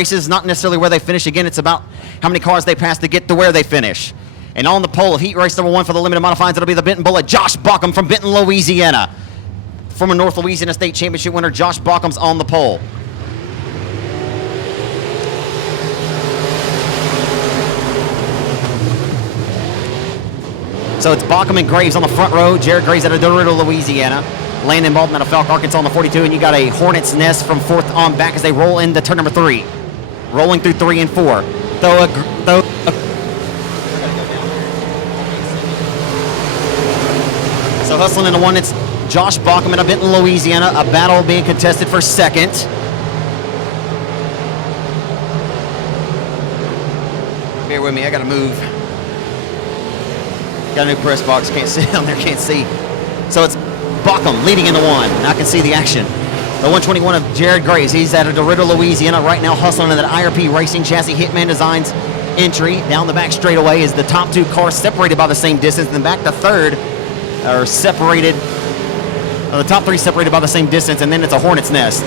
races, not necessarily where they finish. Again, it's about how many cars they pass to get to where they finish. And on the pole of heat race number 1 for the limited modifieds, it'll be the Benton Bullet, Josh Bauckham from Benton, Louisiana. Former North Louisiana State Championship winner Josh Bauckham's on the pole. So it's Bauckham and Graves on the front row. Jared Graves out of Dorado, Louisiana. Landon Malton out of Falk, Arkansas on the 42. And you got a Hornet's Nest from 4th on back as they roll into turn number 3. Rolling through 3 and 4. So hustling into 1, it's Josh Bauckham out of Benton, Louisiana. A battle being contested for 2nd. Bear with me, I gotta move. Got a new press box, can't see down there, can't see. So it's Bauckham leading into 1. I can see the action. The 121 of Jared Graves, he's out of Dorado, Louisiana, right now hustling in that IRP Racing Chassis Hitman Designs entry. Down the back straightaway is the top 2 cars separated by the same distance, and back to 3rd are separated, the top 3 separated by the same distance, and then it's a Hornet's Nest.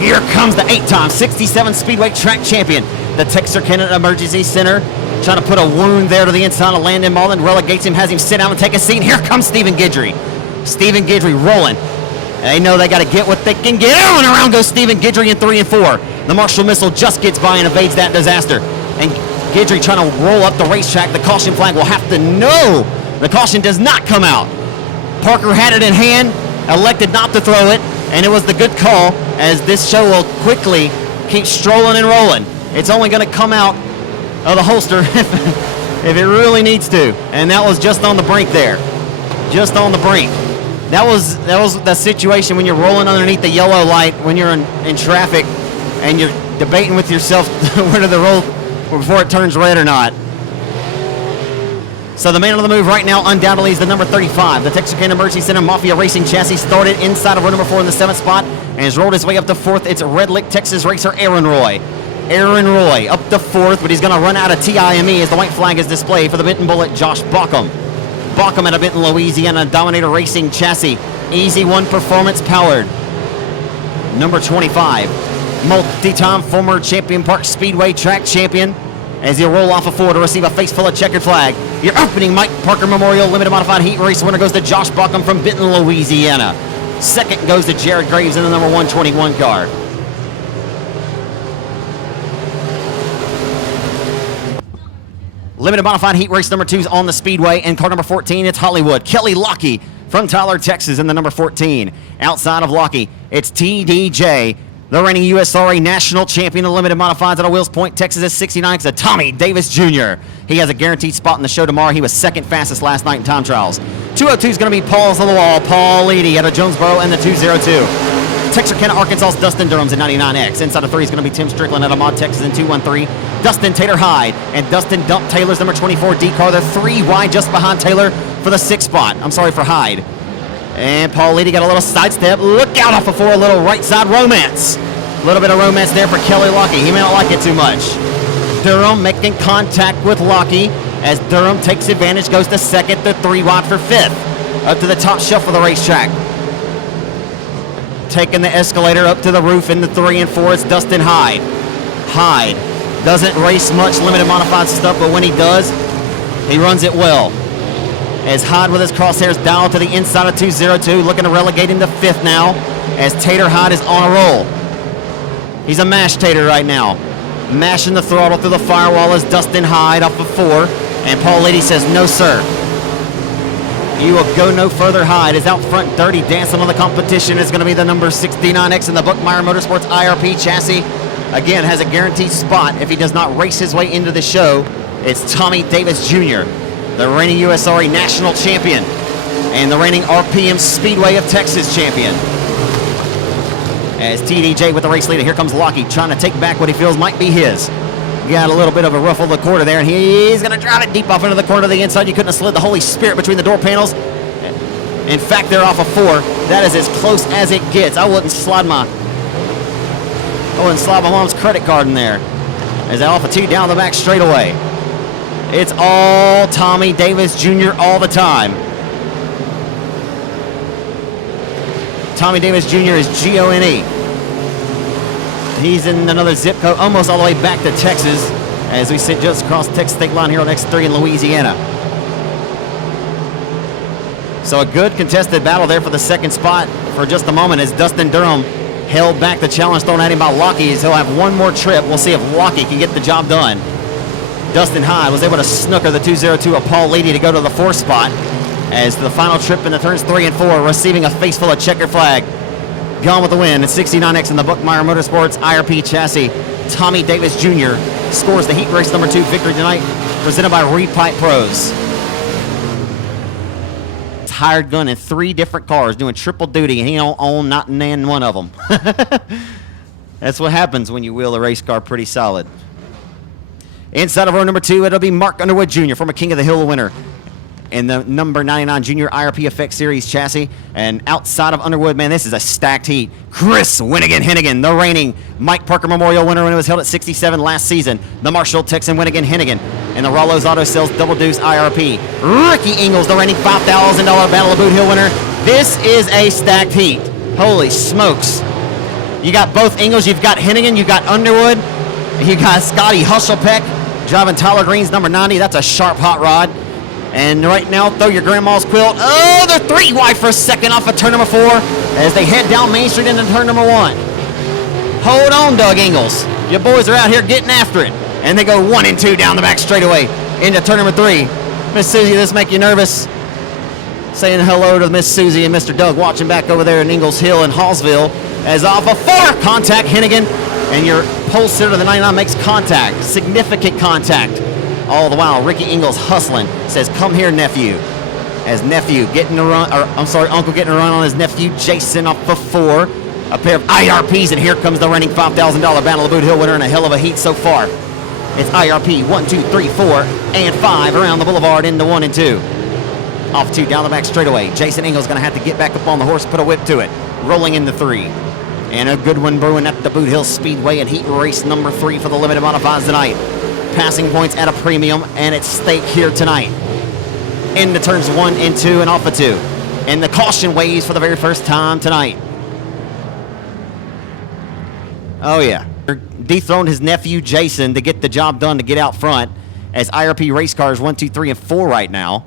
Here comes the 8-time 67 Speedway track champion, the Texarkana Emergency Center, trying to put a wound there to the inside of Landon Malton, relegates him, has him sit down and take a seat. Here comes Stephen Guidry. Stephen Guidry rolling. They know they got to get what they can get. And around goes Stephen Guidry in 3 and 4. The Marshall missile just gets by and evades that disaster. And Guidry trying to roll up the racetrack. The caution flag will have to know. The caution does not come out. Parker had it in hand, elected not to throw it, and it was the good call, as this show will quickly keep strolling and rolling. It's only going to come out of the holster if it really needs to. And that was just on the brink there. Just on the brink. That was the situation when you're rolling underneath the yellow light, when you're in traffic, and you're debating with yourself whether to roll before it turns red or not. So the man on the move right now undoubtedly is the number 35. The Texarkana Emergency Center Mafia Racing Chassis started inside of row number 4 in the 7th spot and has rolled his way up to 4th. It's Red Lick, Texas racer Aaron Roy. Aaron Roy up to 4th, but he's going to run out of TIME as the white flag is displayed for the Benton Bullet, Josh Bauckham. Bauckham out of Benton, Louisiana, Dominator Racing Chassis. Easy 1 performance powered. Number 25, multi-time former Champion Park Speedway track champion, as he'll roll off of 4 to receive a face full of checkered flag. Your opening Mike Parker Memorial Limited Modified Heat Race winner goes to Josh Bauckham from Benton, Louisiana. 2nd goes to Jared Graves in the number 121 car. Limited Modified Heat Race number 2 is on the Speedway, and car number 14, it's Hollywood. Kelly Lockie from Tyler, Texas in the number 14. Outside of Lockie, it's TDJ, the reigning USRA National Champion of Limited Modifieds out of Wills Point, Texas at 69. It's a Tommy Davis Jr. He has a guaranteed spot in the show tomorrow. He was 2nd fastest last night in time trials. 202 is going to be Paul's on the wall, Paul Leedy out of Jonesboro, and the 202. Texarkana, Arkansas's Dustin Durham's in 99X. Inside of 3 is going to be Tim Strickland out of Mod, Texas in 213. Dustin Tater Hyde and Dustin Dump Taylor's number 24 D car. They're 3 wide just behind Taylor for the 6th spot. I'm sorry, for Hyde. And Paul Leedy got a little sidestep. Look out off of 4, a little right side romance. A little bit of romance there for Kelly Lockie. He may not like it too much. Durham making contact with Lockie as Durham takes advantage, goes to 2nd, to 3 wide for 5th. Up to the top shelf of the racetrack. Taking the escalator up to the roof in the 3 and 4, it's Dustin Hyde. Hyde doesn't race much limited modified stuff, but when he does, he runs it well. As Hyde with his crosshairs dialed to the inside of 202, looking to relegate him to 5th now, as Tater Hyde is on a roll. He's a mash Tater right now. Mashing the throttle through the firewall as Dustin Hyde up of 4, and Paul Leedy says, no sir. You will go no further. Hyde is out front, dirty dancing on the competition. Is going to be the number 69X in the Buckmeyer Motorsports IRP chassis. Again, has a guaranteed spot if he does not race his way into the show. It's Tommy Davis Jr., the reigning USRA National Champion and the reigning RPM Speedway of Texas Champion. As TDJ with the race leader, here comes Lockie trying to take back what he feels might be his. Got a little bit of a ruffle of the quarter there, and he's going to drive it deep off into the corner to the inside. You couldn't have slid the Holy Spirit between the door panels. In fact, they're off of 4. That is as close as it gets. I wouldn't slide my mom's credit card in there. As they off of 2 down the back straightaway. It's all Tommy Davis Jr. all the time. Tommy Davis Jr. is G-O-N-E. He's in another zip code, almost all the way back to Texas, as we sit just across the Texas state line here on X3 in Louisiana. So a good contested battle there for the second spot for just a moment as Dustin Durham held back the challenge thrown at him by Lockie. He'll have one more trip. We'll see if Lockie can get the job done. Dustin Hyde was able to snooker the 202 of Paul Leedy to go to the fourth spot as the final trip in the turns 3 and 4, receiving a face full of checkered flag. Gone with the win at 69X in the Buckmeyer Motorsports IRP chassis. Tommy Davis Jr. scores the heat race number 2 victory tonight, presented by Reed Pipe Pros. Hired gun in 3 different cars doing triple duty, and he don't own not one of them. That's what happens when you wheel a race car pretty solid. Inside of row number 2, it'll be Mark Underwood Jr., former King of the Hill winner in the number 99 Junior IRP Effect Series chassis. And outside of Underwood, man, this is a stacked heat. Chris Winnigan-Hennigan, the reigning Mike Parker Memorial winner when it was held at 67 last season. The Marshall Texan Winnigan-Hennigan and the Rollo's Auto Sales Double Deuce IRP. Ricky Ingles, the reigning $5,000 Battle of Boot Hill winner. This is a stacked heat. Holy smokes. You got both Ingles, you've got Hennigan, you've got Underwood, you got Scotty Husselpeck driving Tyler Green's number 90. That's a sharp hot rod. And right now, throw your grandma's quilt. Oh, they're 3 wide for a second off of turn number 4 as they head down Main Street into turn number 1. Hold on, Doug Ingles. Your boys are out here getting after it. And they go 1 and 2 down the back straightaway into turn number 3. Miss Susie, this make you nervous? Saying hello to Miss Susie and Mr. Doug watching back over there in Ingles Hill and Hallsville as off of 4 contact Hennigan. And your pole sitter to the 99 makes contact, significant contact. All the while, Ricky Ingles hustling, says, "Come here, nephew." As nephew getting a run, or I'm sorry, uncle getting a run on his nephew, Jason off of 4. A pair of IRPs, and here comes the reigning $5,000 Battle of Boot Hill winner in a hell of a heat so far. It's IRP 1, 2, 3, 4, and 5 around the boulevard into 1 and 2. Off 2 down the back straightaway. Jason Ingles going to have to get back up on the horse, put a whip to it. Rolling into 3. And a good one brewing at the Boothill Speedway and heat race number 3 for the limited modifieds tonight. Passing points at a premium and at stake here tonight. Into turns 1 and 2 and off of 2. And the caution waves for the very first time tonight. Oh yeah. Dethroned his nephew Jason to get the job done to get out front as IRP race cars 1, 2, 3, and 4 right now.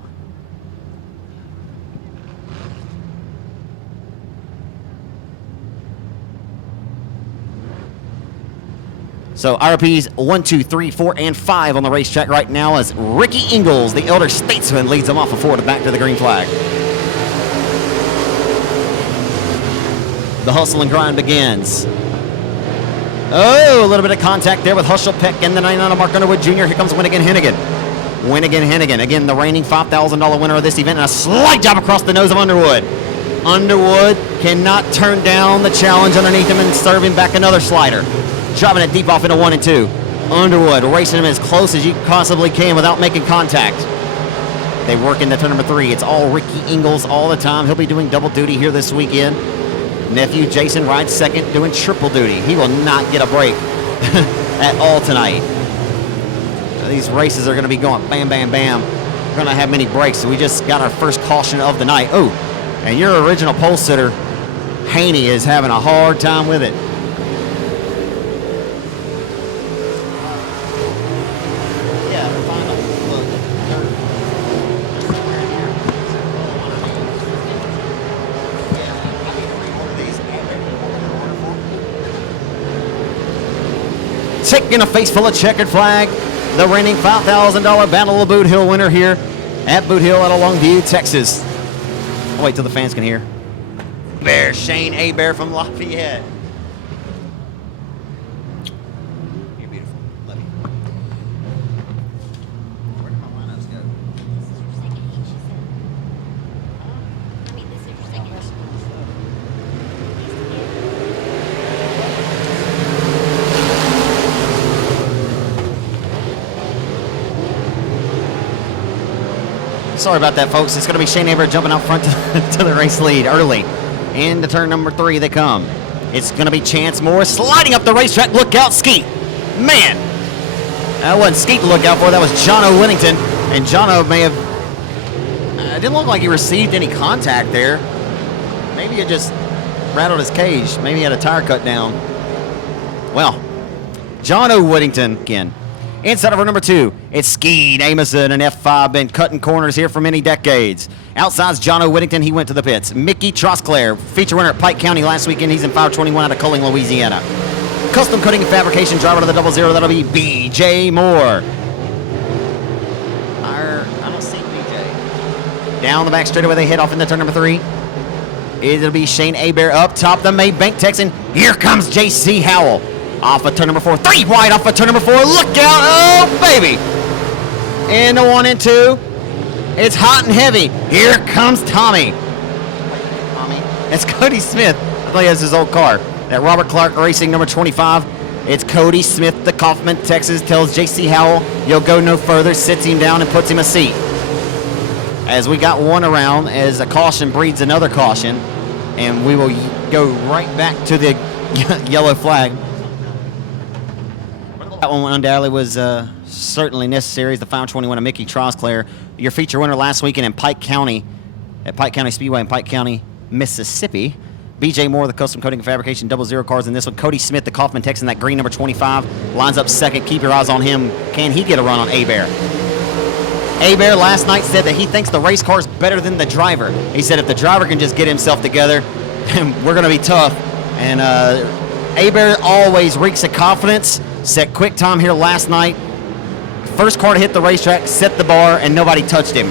So IRPs 1, 2, 3, 4, and 5 on the racetrack right now as Ricky Ingles, the elder statesman, leads them off of 4 to back to the green flag. The hustle and grind begins. Oh, a little bit of contact there with Husselpeck and the 99 of Mark Underwood Jr. Here comes Winnigan-Hennigan. Winnigan-Hennigan, again, the reigning $5,000 winner of this event, and a slight job across the nose of Underwood. Underwood cannot turn down the challenge underneath him and serve him back another slider. Driving it deep off into 1 and 2. Underwood racing him as close as you possibly can without making contact. They work into turn number 3. It's all Ricky Ingles all the time. He'll be doing double duty here this weekend. Nephew Jason rides second, doing triple duty. He will not get a break at all tonight. These races are going to be going bam, bam, bam. We're going to have many breaks. So we just got our first caution of the night. Oh, and your original pole sitter, Haney, is having a hard time with it. Taking a face full of checkered flag, the reigning $5,000 Battle of Boot Hill winner here at Boot Hill out of Longview, Texas. I'll wait till the fans can hear. Bear, Shane Abear from Lafayette. You're beautiful. Love you. Where did my lineups go? This is your second heat, she said. This is your second heat. Sorry about that, folks. It's going to be Shane Abear jumping out front to the race lead early. Into turn number 3 they come. It's going to be Chance Moore sliding up the racetrack. Look out, Skeet. Man, that wasn't Skeet to look out for. That was Jono Whittington. And Jono may have... it didn't look like he received any contact there. Maybe it just rattled his cage. Maybe he had a tire cut down. Well, John O. Whittington again. Inside of our number 2, it's Skeed Amison, an F5, been cutting corners here for many decades. Outside's John O. Whittington, he went to the pits. Mickey Trosclair, feature winner at Pike County last weekend. He's in 521 out of Culling, Louisiana. Custom cutting and fabrication driver to the 00, that'll be B.J. Moore. I don't see B.J. Down the back straightaway they head off into turn number 3. It'll be Shane Abear up top, the Maybank Texan. Here comes J.C. Howell. Off of turn number 4, 3 wide off of turn number 4. Look out, oh baby! Into 1 and 2. It's hot and heavy. Here comes Tommy. It's Cody Smith. I thought he has his old car. That Robert Clark Racing number 25. It's Cody Smith, the Kaufman, Texas. Tells J.C. Howell, you'll go no further. Sits him down and puts him a seat. As we got one around, as a caution breeds another caution, and we will go right back to the yellow flag. That one undoubtedly was certainly necessary. It's the 521 of Mickey Trosclair, your feature winner last weekend in Pike County, at Pike County Speedway in Pike County, Mississippi. B.J. Moore, the custom coating and fabrication 00 cars in this one. Cody Smith, the Kaufman Texan, that green number 25, lines up second. Keep your eyes on him. Can he get a run on Abear? Abear last night said that he thinks the race car is better than the driver. He said if the driver can just get himself together, we're going to be tough. And Abear always reeks of confidence. Set quick time here last night. First car to hit the racetrack, set the bar, and nobody touched him.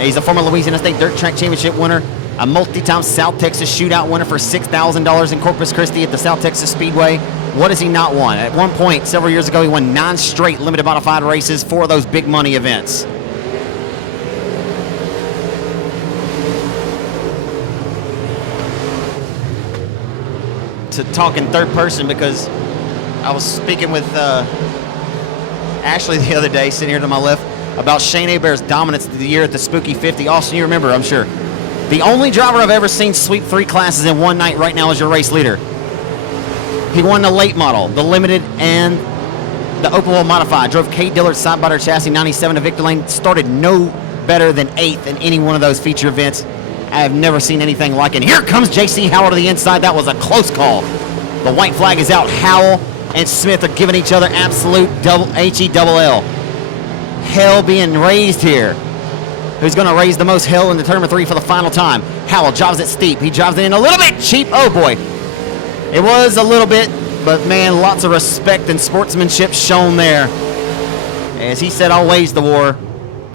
He's a former Louisiana State Dirt Track Championship winner, a multi-time South Texas Shootout winner for $6,000 in Corpus Christi at the South Texas Speedway. What has he not won? At one point, several years ago, he won 9 straight limited modified races, 4 of those big money events. To talk in third person because I was speaking with Ashley the other day, sitting here to my left, about Shane Abear's dominance of the year at the Spooky 50. Austin, you remember, I'm sure. The only driver I've ever seen sweep 3 classes in one night right now is your race leader. He won the late model, the limited, and the open wheel modified. Drove Kate Dillard's side-by-side chassis 97 to Victor Lane. Started no better than 8th in any one of those feature events. I have never seen anything like it. Here comes J.C. Howell to the inside. That was a close call. The white flag is out. Howell and Smith are giving each other absolute H-E-double-L. Hell being raised here. Who's going to raise the most hell in the turn number 3 for the final time? Howell drives it steep. He drives it in a little bit cheap. Oh, boy. It was a little bit, but, man, lots of respect and sportsmanship shown there. As he said, I'll wage the war.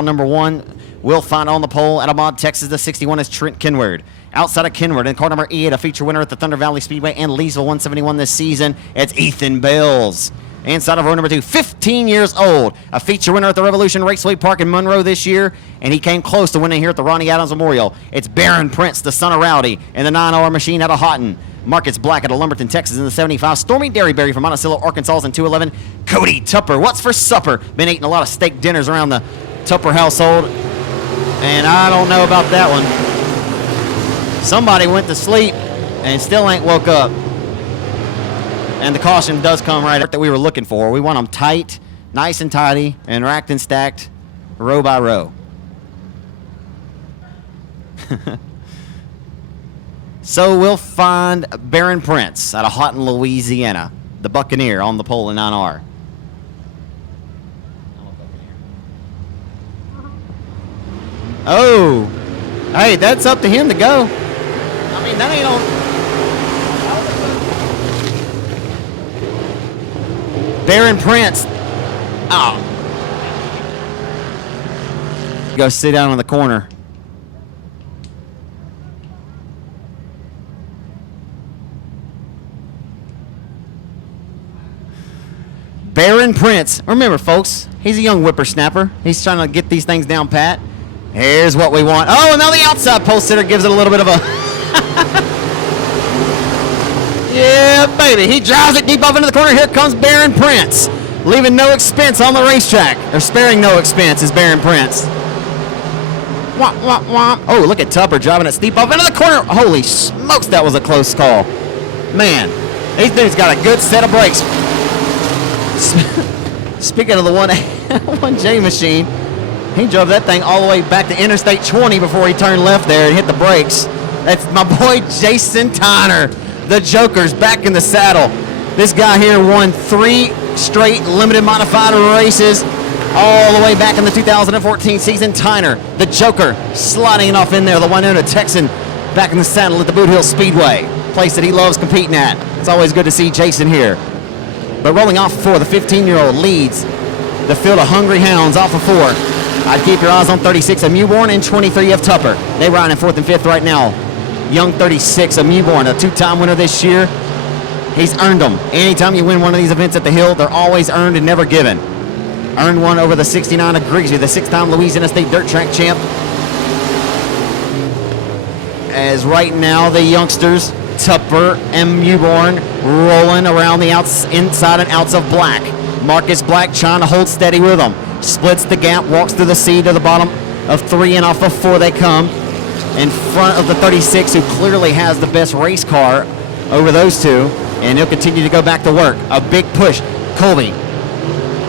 Number 1, we'll find on the pole at Ahmad, Texas. The 61 is Trent Kenward. Outside of Kenward, in car number 8, a feature winner at the Thunder Valley Speedway and Leesville 171 this season, it's Ethan Bells. Inside of row number 2, 15 years old, a feature winner at the Revolution Raceway Park in Monroe this year, and he came close to winning here at the Ronnie Adams Memorial. It's Barron Prince, the son of Rowdy, in the 9R machine out of Houghton. Marcus Black out of Lumberton, Texas in the 75. Stormy Derryberry from Monticello, Arkansas in 211. Cody Tupper, what's for supper? Been eating a lot of steak dinners around the Tupper household, and I don't know about that one. Somebody went to sleep and still ain't woke up. And the caution does come right that we were looking for. We want them tight, nice and tidy, and racked and stacked, row by row. So we'll find Barron Prince out of Houghton, Louisiana, the Buccaneer on the pole in 9R. Oh, hey, that's up to him to go. I mean, that ain't on. Barron Prince. Oh. Go sit down in the corner. Barron Prince. Remember, folks, he's a young whippersnapper. He's trying to get these things down pat. Here's what we want. Oh, and now the outside pole sitter gives it a little bit of a... Yeah, baby. He drives it deep off into the corner. Here comes Barron Prince. Leaving no expense on the racetrack. Or sparing no expense is Barron Prince. Womp, womp, womp. Oh, look at Tupper driving it steep off into the corner. Holy smokes, that was a close call. Man, these dudes got a good set of brakes. Speaking of the 1J machine, he drove that thing all the way back to Interstate 20 before he turned left there and hit the brakes. That's my boy Jason Tyner. The Joker's back in the saddle. This guy here won 3 straight limited modified races all the way back in the 2014 season. Tyner, the Joker, sliding it off in there. The Winona Texan back in the saddle at the Boothill Speedway, place that he loves competing at. It's always good to see Jason here. But rolling off for the 15-year-old leads the field of Hungry Hounds off of 4. I'd keep your eyes on 36 of Mewborn and 23 of Tupper. They ride in 4th and 5th right now. Young 36 of Mewborn, a 2-time winner this year. He's earned them. Anytime you win one of these events at the Hill, they're always earned and never given. Earned one over the 69 of Grigsby, the 6-time Louisiana State Dirt Track champ. As right now the youngsters, Tupper and Mewborn, rolling around the inside and outs of Black. Marcus Black trying to hold steady with them. Splits the gap, walks through the seed to the bottom of 3 and off of 4 they come. In front of the 36, who clearly has the best race car over those two. And he'll continue to go back to work. A big push. Colby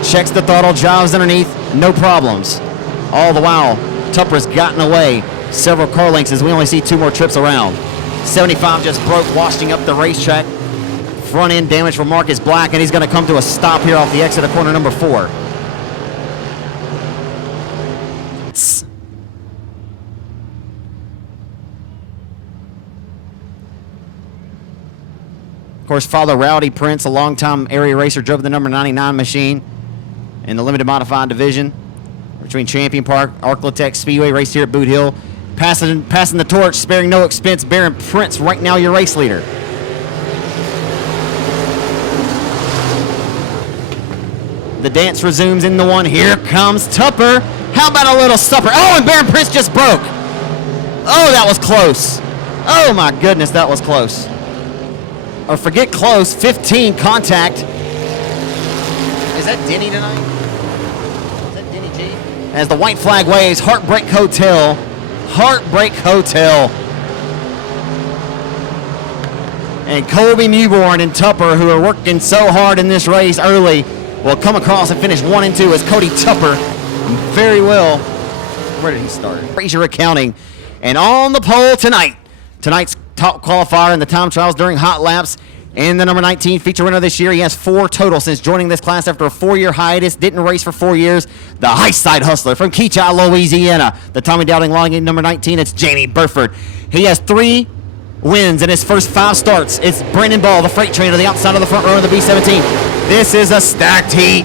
checks the throttle, drives underneath, no problems. All the while, Tupper's gotten away several car lengths as we only see 2 more trips around. 75 just broke, washing up the racetrack. Front end damage for Marcus Black, and he's going to come to a stop here off the exit of corner number 4. Of course, Father Rowdy Prince, a longtime area racer, drove the number 99 machine in the limited modified division between Champion Park, Arclitect Speedway, raced here at Boot Hill. Passing the torch, sparing no expense, Baron Prince, right now your race leader. The dance resumes in the 1. Here comes Tupper. How about a little supper? Oh, and Baron Prince just broke. Oh, that was close. Oh, my goodness, that was close. Or forget close, 15 contact. Is that Denny tonight? Is that Denny G? As the white flag waves, Heartbreak Hotel. Heartbreak Hotel. And Colby Mewborn and Tupper, who are working so hard in this race early, will come across and finish 1 and 2 as Cody Tupper very well. Where did he start? Fraser Accounting. And on the pole tonight, tonight's top qualifier in the time trials during hot laps, and the number 19 feature winner this year. He has 4 total since joining this class after a 4-year hiatus. Didn't race for 4 years. The High Side Hustler from Keachai, Louisiana. The Tommy Dowding Long number 19, it's Jamie Burford. He has 3 wins in his first 5 starts. It's Brandon Ball, the freight train, to the outside of the front row of the B-17. This is a stacked heat.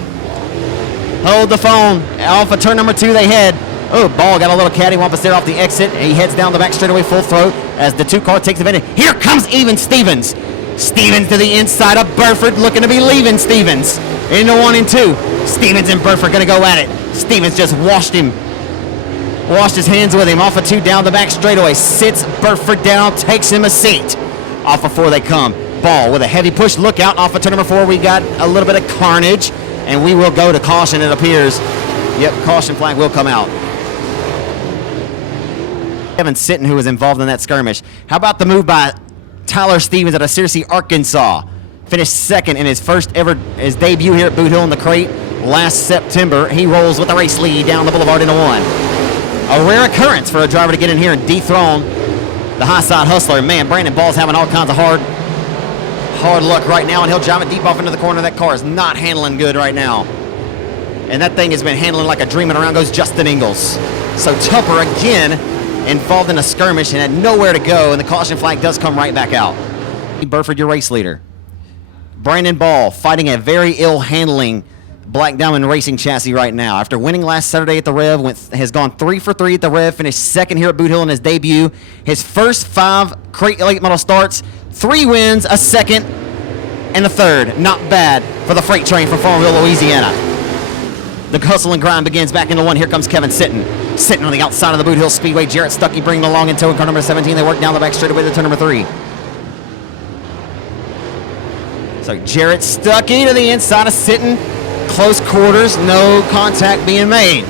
Hold the phone. Off of turn number 2 they head. Oh, Ball got a little cattywampus there off the exit. He heads down the back straightaway full throat as the 2 car takes advantage. Here comes even Stevens. Stevens to the inside of Burford, looking to be leaving Stevens into 1 and 2. Stevens and Burford going to go at it. Stevens just washed his hands with him. Off of 2 down the back straightaway. Sits Burford down, takes him a seat. Off of 4 they come. Ball with a heavy push. Look out. Off of turn number 4 we got a little bit of carnage, and we will go to caution, it appears. Yep, caution flag will come out. Kevin Sitton, who was involved in that skirmish. How about the move by Tyler Stevens out of Searcy, Arkansas? Finished 2nd in his his debut here at Boot Hill in the crate last September. He rolls with the race lead down the boulevard into 1. A rare occurrence for a driver to get in here and dethrone the High Side Hustler. Man, Brandon Ball's having all kinds of hard luck right now, and he'll drive it deep off into the corner. That car is not handling good right now. And that thing has been handling like a dream, and around goes Justin Ingalls. So Tupper again involved in a skirmish and had nowhere to go, and the caution flag does come right back out. Burford, your race leader. Brandon Ball fighting a very ill-handling Black Diamond Racing chassis right now. After winning last Saturday at the Rev, has gone 3 for 3 at the Rev, finished 2nd here at Boot Hill in his debut. His first 5 crate late model starts, 3 wins, a 2nd, and a 3rd. Not bad for the freight train from Farmville, Louisiana. The hustle and grind begins back into 1. Here comes Kevin Sitton. Sitting on the outside of the Boot Hill Speedway. Jarrett Stuckey bringing along in tow in car number 17. They work down the back straightaway to turn number 3. So Jarrett Stuckey to the inside of Sitton. Close quarters, no contact being made.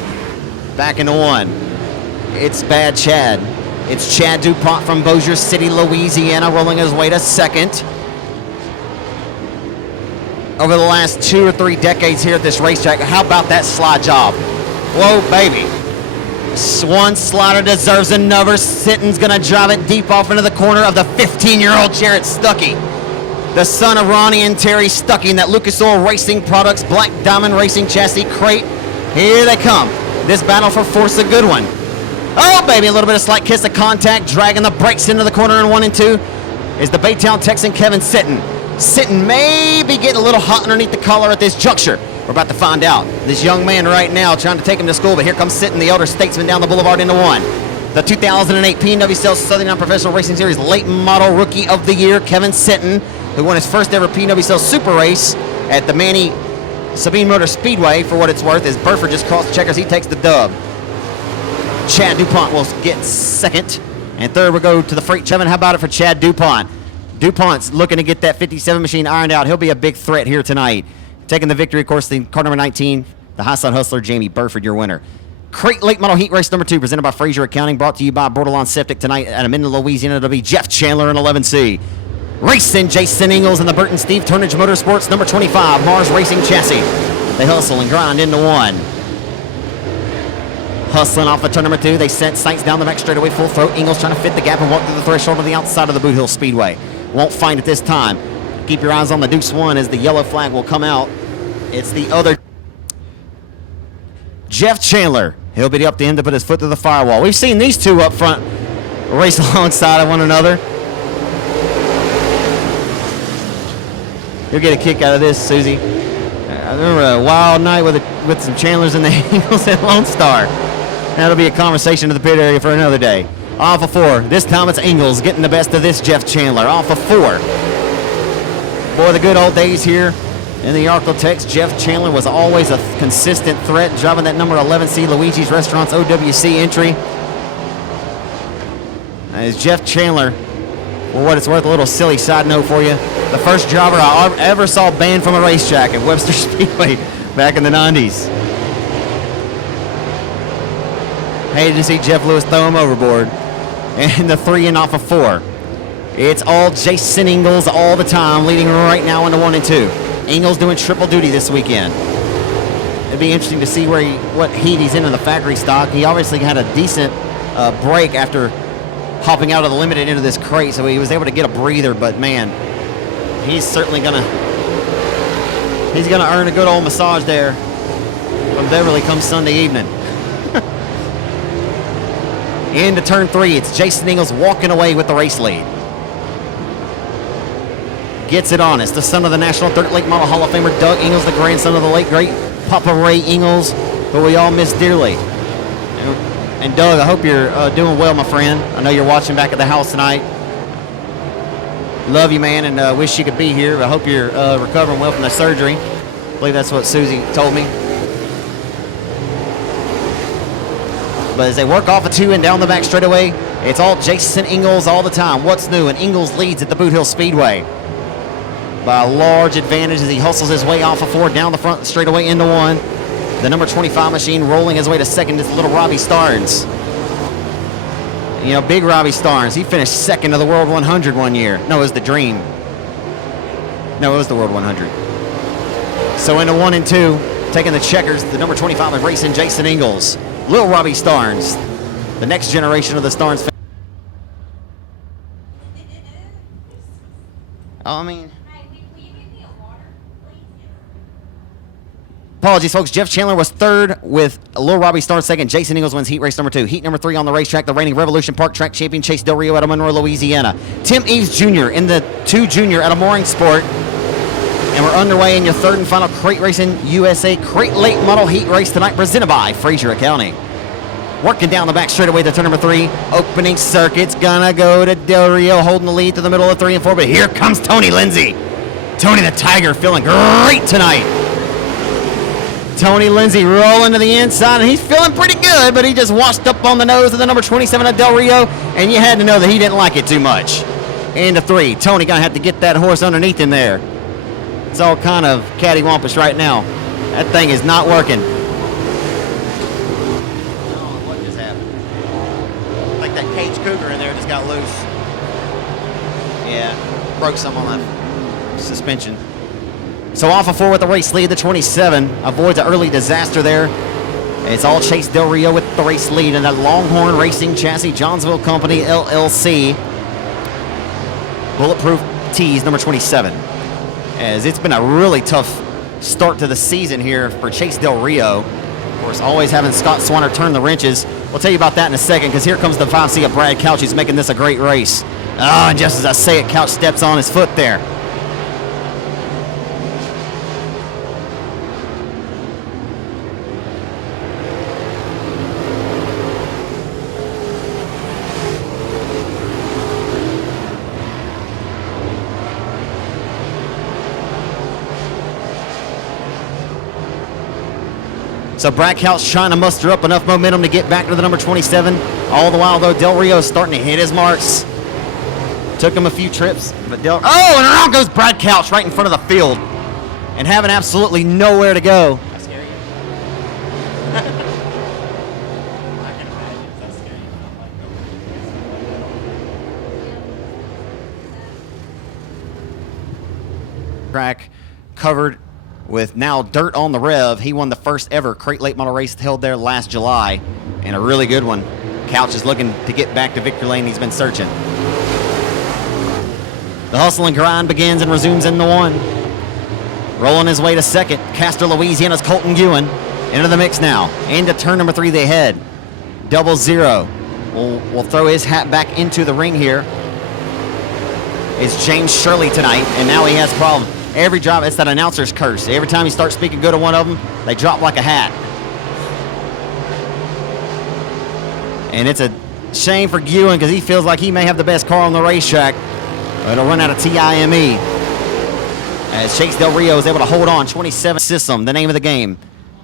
Back into 1. It's Bad Chad. It's Chad DuPont from Bossier City, Louisiana, rolling his way to 2nd. Over the last 2 or 3 decades here at this racetrack, how about that slide job? Whoa, baby. One slider deserves another. Sitton's going to drive it deep off into the corner of the 15-year-old Jarrett Stuckey. the son of Ronnie and Terry Stuckey in that Lucas Oil Racing Products Black Diamond Racing Chassis crate. Here they come. This battle for fourth's a good one. Oh, baby, a little bit of slight kiss of contact, dragging the brakes into the corner in 1 and 2 is the Baytown Texan Kevin Sitton. Sitton may be getting a little hot underneath the collar at this juncture. We're about to find out. This young man right now trying to take him to school, but here comes Sitton, the elder statesman, down the boulevard into 1. The 2008 PWCL Southern Non-Professional Racing Series Late Model Rookie of the Year, Kevin Sitton, who won his first ever PWCL Super Race at the Manny Sabine Motor Speedway, for what it's worth, as Burford just crossed the checkers. He takes the dub. Chad DuPont will get second. And third, we'll go to the freight Chevin. How about it for Chad DuPont? DuPont's looking to get that 57 machine ironed out. He'll be a big threat here tonight. Taking the victory, of course, the car number 19, the High Side Hustler, Jamie Burford, your winner. Crate Late Model Heat Race number 2, presented by Fraser Accounting, brought to you by Bordelon Septic tonight at Minden, Louisiana. It'll be Jeff Chandler in 11C. Racing Jason Ingalls and the Burton Steve Turnage Motorsports number 25, Mars Racing Chassis. They hustle and grind into 1. Hustling off of turn number 2, they set sights down the back straightaway full throat. Ingalls trying to fit the gap and walk through the threshold on the outside of the Boothill Speedway. Won't find it this time. Keep your eyes on the Deuce 1 as the yellow flag will come out. It's the other Jeff Chandler. He'll be up to him to put his foot through the firewall. We've seen these two up front race alongside of one another. You'll get a kick out of this, Susie. I remember a wild night with some Chandlers and the Ingalls at Lone Star. That'll be a conversation in the pit area for another day. Off of 4. This time it's Ingalls getting the best of this Jeff Chandler. Off of 4. Boy, the good old days here in the Arklatex. Jeff Chandler was always a consistent threat, driving that number 11C Luigi's Restaurants OWC entry. As Jeff Chandler, for what it's worth, a little silly side note for you. The first driver I ever saw banned from a racetrack at Webster Speedway back in the 90s. Hated to see Jeff Lewis throw him overboard. And the 3 and off of 4. It's all Jason Ingalls all the time, leading right now into 1 and 2. Ingalls doing triple duty this weekend. It'd be interesting to see what heat he's in the factory stock. He obviously had a decent break after hopping out of the limited into this crate, so he was able to get a breather, but man, he's certainly gonna earn a good old massage there from Beverly come Sunday evening. Into turn 3, it's Jason Ingalls walking away with the race lead. Gets it on. It's the son of the National Dirt Late Model Hall of Famer Doug Ingalls, the grandson of the late great Papa Ray Ingalls, who we all miss dearly. And Doug, I hope you're doing well, my friend. I know you're watching back at the house tonight. Love you, man, and wish you could be here. I hope you're recovering well from the surgery. I believe that's what Susie told me. But as they work off of 2 and down the back straightaway, it's all Jason Ingalls all the time. What's new? And Ingalls leads at the Boothill Speedway by a large advantage as he hustles his way off of 4 down the front straightaway into 1. The number 25 machine rolling his way to second is little Robbie Starnes. You know, big Robbie Starnes. He finished second of the World 100 one year. No, it was the Dream. No, it was the World 100. So into 1 and 2, taking the checkers, the number 25 is racing Jason Ingalls. Little Robbie Starnes, the next generation of the Starnes family. Oh, I mean, Will you give me a water, please? apologies, folks. Jeff Chandler was third with Lil Robbie Starnes second. Jason Ingalls wins heat race number 2. Heat number 3 on the racetrack, the reigning Revolution Park Track champion Chase Del Rio out of Monroe, Louisiana. Tim Eves Jr. in the 2 Junior out of Mooring Sport. And we're underway in your third and final Crate Racing USA Crate Late Model Heat Race tonight, presented by Fraser Accounting. Working down the back straightaway to turn number 3. Opening circuit's gonna go to Del Rio, holding the lead to the middle of 3 and 4. But here comes Tony Lindsay. Tony the Tiger feeling great tonight. Tony Lindsay rolling to the inside, and he's feeling pretty good, but he just washed up on the nose of the number 27 of Del Rio, and you had to know that he didn't like it too much. Into 3. Tony gonna have to get that horse underneath him there. It's all kind of cattywampus right now. That thing is not working. Oh, what just happened? Like that cage cougar in there just got loose. Yeah, broke some on that suspension. So off of 4 with the race lead, the 27 avoids an early disaster there. It's all Chase Del Rio with the race lead, and that Longhorn Racing Chassis Johnsville Company LLC Bulletproof tease number 27. As it's been a really tough start to the season here for Chase Del Rio. Of course, always having Scott Swanner turn the wrenches. We'll tell you about that in a second, because here comes the 5C of Brad Couch. He's making this a great race. And just as I say it, Couch steps on his foot there. So Brad Couch trying to muster up enough momentum to get back to the number 27. All the while, though, Del Rio is starting to hit his marks. Took him a few trips, but and around goes Brad Couch right in front of the field and having absolutely nowhere to go. That scary? I can imagine. That's scary. Track covered with now dirt on the rev. He won the first ever crate late model race held there last July, and a really good one. Couch is looking to get back to victory lane. He's been searching. The hustle and grind begins and resumes in the one. Rolling his way to second, Castor, Louisiana's Colton Ewan into the mix now. Into turn number 3 they head. 00 will throw his hat back into the ring here. It's James Shirley tonight, and now he has a problem. Every drive, it's that announcer's curse. Every time you start speaking good of one of them, they drop like a hat. And it's a shame for Ewan, because he feels like he may have the best car on the racetrack. It'll run out of TIME. As Chase Del Rio is able to hold on. 27 system, the name of the game.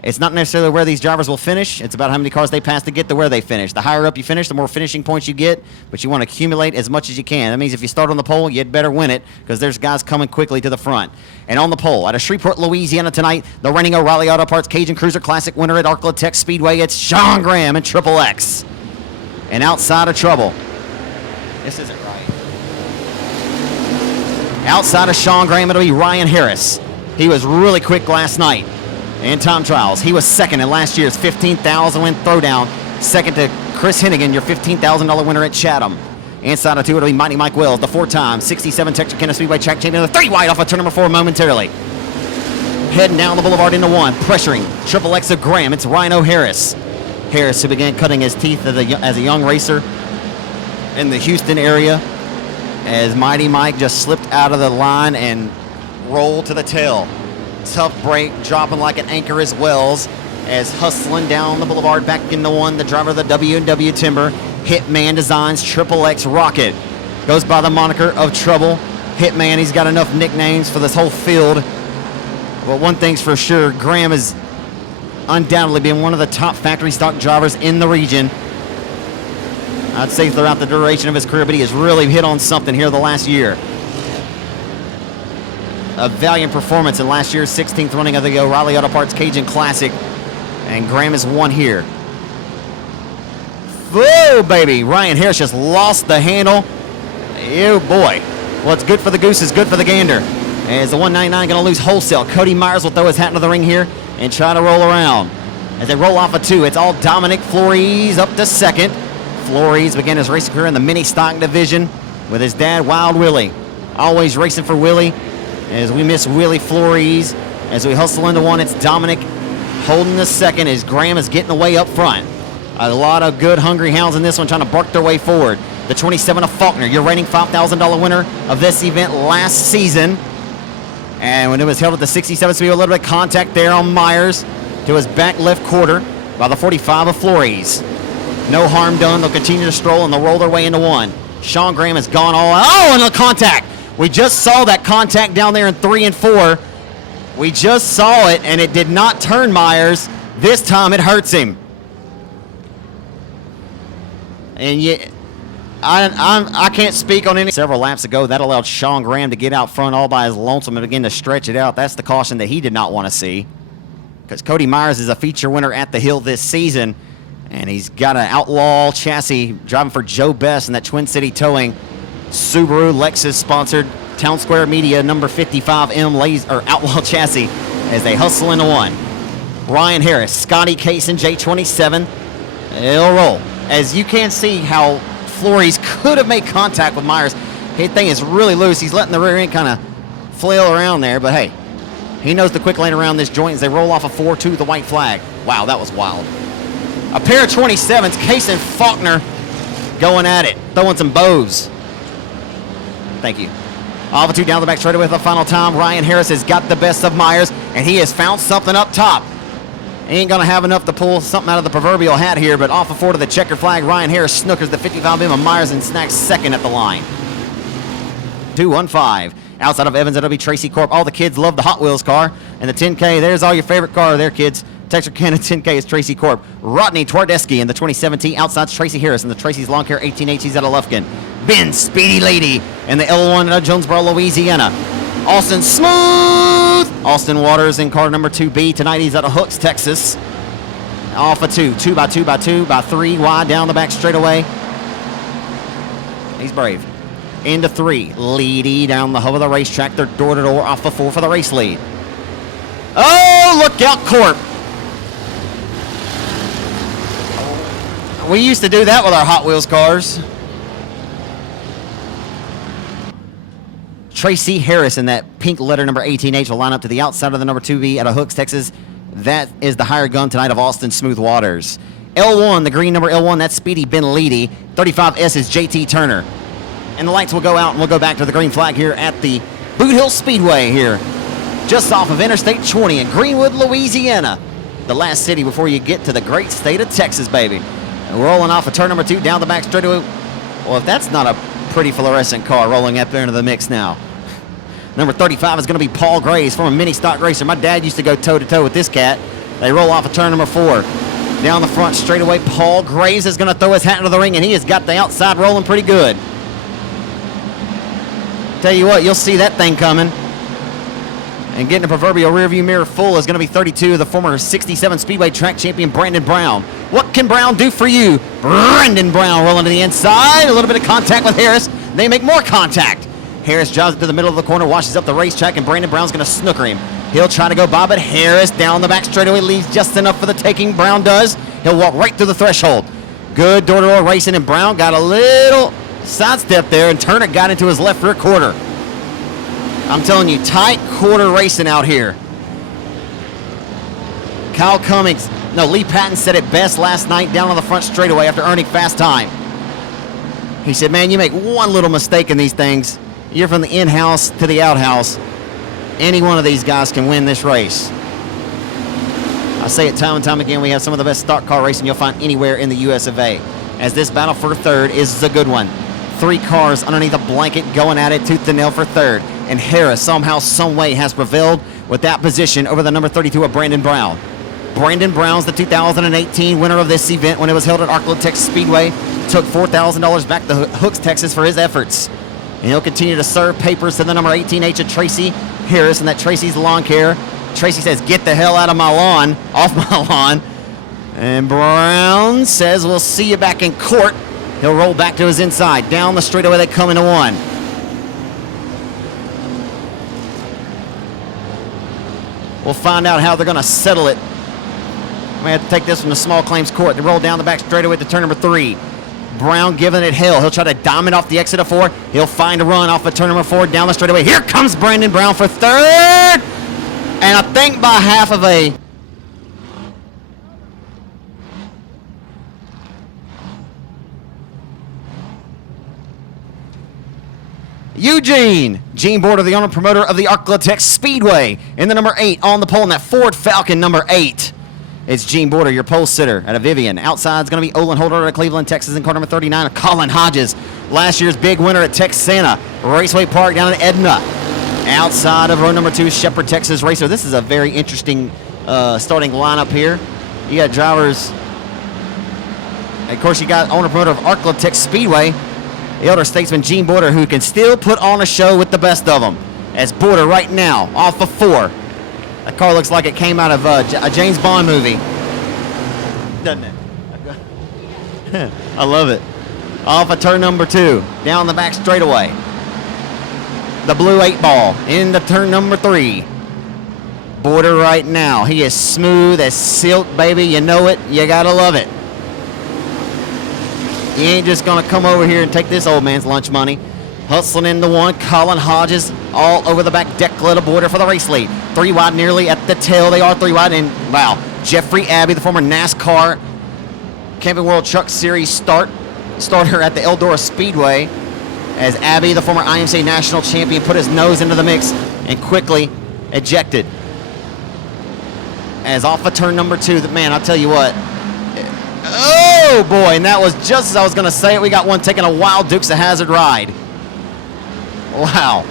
It's not necessarily where these drivers will finish. It's about how many cars they pass to get to where they finish. The higher up you finish, the more finishing points you get, but you want to accumulate as much as you can. That means if you start on the pole, you'd better win it, because there's guys coming quickly to the front. And on the pole, out of Shreveport, Louisiana tonight, the reigning O'Reilly Auto Parts Cajun Cruiser Classic winner at Arklatex Speedway, it's Sean Graham in Triple X. And outside of trouble. This isn't right. Outside of Sean Graham, it'll be Ryan Harris. He was really quick last night in time trials. He was second in last year's $15,000 win throwdown. Second to Chris Hennigan, your $15,000 winner at Chatham. Inside of 2, it'll be Mighty Mike Wells, the 4-time 67 Texarkana Speedway track champion, the 3 wide off of turn number 4 momentarily. Heading down the boulevard into 1, pressuring Triple X of Graham. It's Rhino Harris. Harris, who began cutting his teeth as a young racer in the Houston area, as Mighty Mike just slipped out of the line and rolled to the tail. Tough break, dropping like an anchor as Wells, as hustling down the boulevard back into 1, the driver of the W&W Timber, Hitman Designs Triple X Rocket. Goes by the moniker of Trouble. Hitman, he's got enough nicknames for this whole field. But one thing's for sure, Graham has undoubtedly been one of the top factory stock drivers in the region. I'd say throughout the duration of his career, but he has really hit on something here the last year. A valiant performance in last year's 16th running of the O'Reilly Auto Parts Cajun Classic, and Graham has won here. Whoa, baby! Ryan Harris just lost the handle. Oh boy. What's good for the goose is good for the gander. As the 199 going to lose wholesale. Cody Myers will throw his hat into the ring here and try to roll around. As they roll off of 2, it's all Dominic Flores up to second. Flores began his racing career in the mini stock division with his dad, Wild Willie. Always racing for Willie. As we miss Willie Flores, as we hustle into 1, it's Dominic holding the second as Graham is getting away up front. A lot of good hungry hounds in this one trying to bark their way forward. The 27 of Faulkner, your reigning $5,000 winner of this event last season. And when it was held at the 67 speed, a little bit of contact there on Myers to his back left quarter by the 45 of Flores. No harm done. They'll continue to stroll and they'll roll their way into 1. Sean Graham has gone all out. Oh, and the contact. We just saw that contact down there in 3 and 4. We just saw it, and it did not turn Myers. This time it hurts him. And yet, I can't speak on any. Several laps ago, that allowed Sean Graham to get out front all by his lonesome and begin to stretch it out. That's the caution that he did not want to see, because Cody Myers is a feature winner at the Hill this season, and he's got an outlaw chassis driving for Joe Best in that Twin City Towing Subaru Lexus sponsored Town Square Media number 55M outlaw chassis as they hustle into 1. Ryan Harris, Scotty Kaysen, J27. They'll roll. As you can see how Flores could have made contact with Myers. His thing is really loose. He's letting the rear end kind of flail around there, but hey, he knows the quick lane around this joint as they roll off a 4-2 the white flag. Wow, that was wild. A pair of 27s, Case and Faulkner going at it, throwing some bows. Thank you. Off a 2 down the back straightaway for the final time. Ryan Harris has got the best of Myers, and he has found something up top. He ain't going to have enough to pull something out of the proverbial hat here, but off a 4 to the checker flag. Ryan Harris snookers the 55 of Myers and snacks second at the line. 2-1-5. Outside of Evans, it'll be Tracy Corp. All the kids love the Hot Wheels car. And the 10K, there's all your favorite car there, kids. Texarkana 10K is Tracy Corp. Rodney Twardesky in the 2017. Outside's Tracy Harris in the Tracy's Lawn Care 18H. He's out of Lufkin. Ben Speedy Lady in the L1 at Jonesboro, Louisiana. Austin Smooth. Austin Waters in car number 2B. Tonight he's out of Hooks, Texas. Off a 2. 2 by 2 by 2 by 3 wide down the back straightaway. He's brave. Into 3. Leady down the hub of the racetrack. They're door to door off a 4 for the race lead. Oh, look out, Corp. We used to do that with our Hot Wheels cars. Tracy Harris in that pink letter number 18H will line up to the outside of the number 2B out of Hooks, Texas. That is the higher gun tonight of Austin Smooth Waters. L1, the green number L1, that's Speedy Ben Leedy. 35S is JT Turner. And the lights will go out and we'll go back to the green flag here at the Boothill Speedway here. Just off of Interstate 20 in Greenwood, Louisiana. The last city before you get to the great state of Texas, baby. And rolling off of turn number 2 down the back straightaway. Well, if that's not a pretty fluorescent car rolling up there into the mix now. Number 35 is going to be Paul Graves, former mini stock racer. My dad used to go toe-to-toe with this cat. They roll off of turn number 4. Down the front straightaway, Paul Graves is going to throw his hat into the ring, and he has got the outside rolling pretty good. Tell you what, you'll see that thing coming. And getting the proverbial rearview mirror full is going to be 32, the former 67 Speedway track champion, Brandon Brown. What can Brown do for you? Brandon Brown rolling to the inside. A little bit of contact with Harris. They make more contact. Harris jogs it to the middle of the corner, washes up the racetrack, and Brandon Brown's going to snooker him. He'll try to go by, but Harris down the back straightaway leaves just enough for the taking. Brown does. He'll walk right through the threshold. Good door-to-door racing, and Brown got a little sidestep there, and Turner got into his left rear quarter. I'm telling you, tight quarter racing out here. Lee Patton said it best last night down on the front straightaway after earning fast time. He said, man, you make one little mistake in these things. You're from the in-house to the outhouse. Any one of these guys can win this race. I say it time and time again, we have some of the best stock car racing you'll find anywhere in the US of A. As this battle for third is a good one. 3 cars underneath a blanket going at it tooth and nail for third. And Harris somehow, some way has prevailed with that position over the number 32 of Brandon Brown. Brandon Brown's the 2018 winner of this event when it was held at Arklatex Speedway. Took $4,000 back to Hooks, Texas for his efforts. And he'll continue to serve papers to the number 18H of Tracy Harris and that Tracy's Lawn Care. Tracy says, get the hell out of my lawn, off my lawn. And Brown says, we'll see you back in court. He'll roll back to his inside. Down the straightaway they come into 1. We'll find out how they're going to settle it. We have to take this from the small claims court. They roll down the back straightaway to turn number 3. Brown giving it hell. He'll try to diamond off the exit of 4. He'll find a run off of turn number 4 down the straightaway. Here comes Brandon Brown for third. And I think by half of a... Gene Border, the owner and promoter of the Arklatex Speedway, in the number 8 on the pole in that Ford Falcon number 8. It's Gene Border, your pole sitter at a Vivian. Outside is going to be Olin Holder at Cleveland, Texas, in car number 39. Colin Hodges, last year's big winner at Texana Raceway Park down in Edna. Outside of row number 2, Shepherd, Texas Racer. This is a very interesting starting lineup here. You got drivers. Of course, you got owner and promoter of Arklatex Speedway, the elder statesman Gene Border, who can still put on a show with the best of them. As Border right now, off of 4. That car looks like it came out of a James Bond movie. Doesn't it? I love it. Off of turn number 2, down the back straightaway. The blue 8 ball into turn number 3. Border right now. He is smooth as silk, baby. You know it. You gotta love it. You ain't just gonna come over here and take this old man's lunch money. Hustling into one. Colin Hodges all over the back deck of the border for the race lead. 3 wide nearly at the tail. They are 3 wide. And wow, Jeffrey Abbey, the former NASCAR Camping World Truck Series starter at the Eldora Speedway, as Abbey, the former IMCA national champion, put his nose into the mix and quickly ejected. As off of turn number 2, man, I'll tell you what. Oh boy, and that was just as I was going to say it. We got one taking a wild Dukes of Hazzard ride. Wow.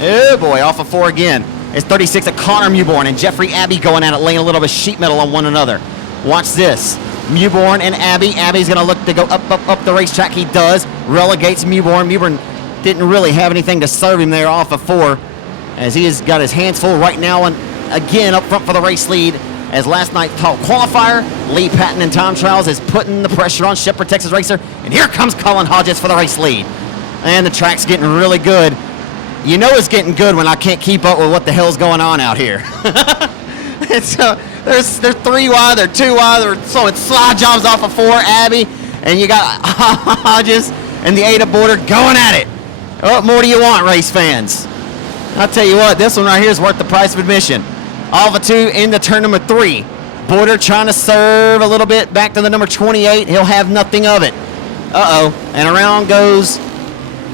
Oh boy, off of 4 again. It's 36 of Connor Mewborn and Jeffrey Abbey going at it, laying a little bit of sheet metal on one another. Watch this. Mewborn and Abbey. Abbey's going to look to go up the racetrack. He does. Relegates Mewborn. Mewborn didn't really have anything to serve him there off of 4, as he has got his hands full right now, and again up front for the race lead, as last night's top qualifier, Lee Patton in time trials, is putting the pressure on Shepherd, Texas Racer, and here comes Colin Hodges for the race lead. And the track's getting really good. You know it's getting good when I can't keep up with what the hell's going on out here. It's, they're 3 wide, they're 2 wide, they're throwing slide jobs off of 4, Abbey, and you got Hodges and the Ada border going at it. What more do you want, race fans? I'll tell you what, this one right here is worth the price of admission. Off of 2 into turn number 3. Border trying to serve a little bit back to the number 28. He'll have nothing of it. Uh-oh. And around goes,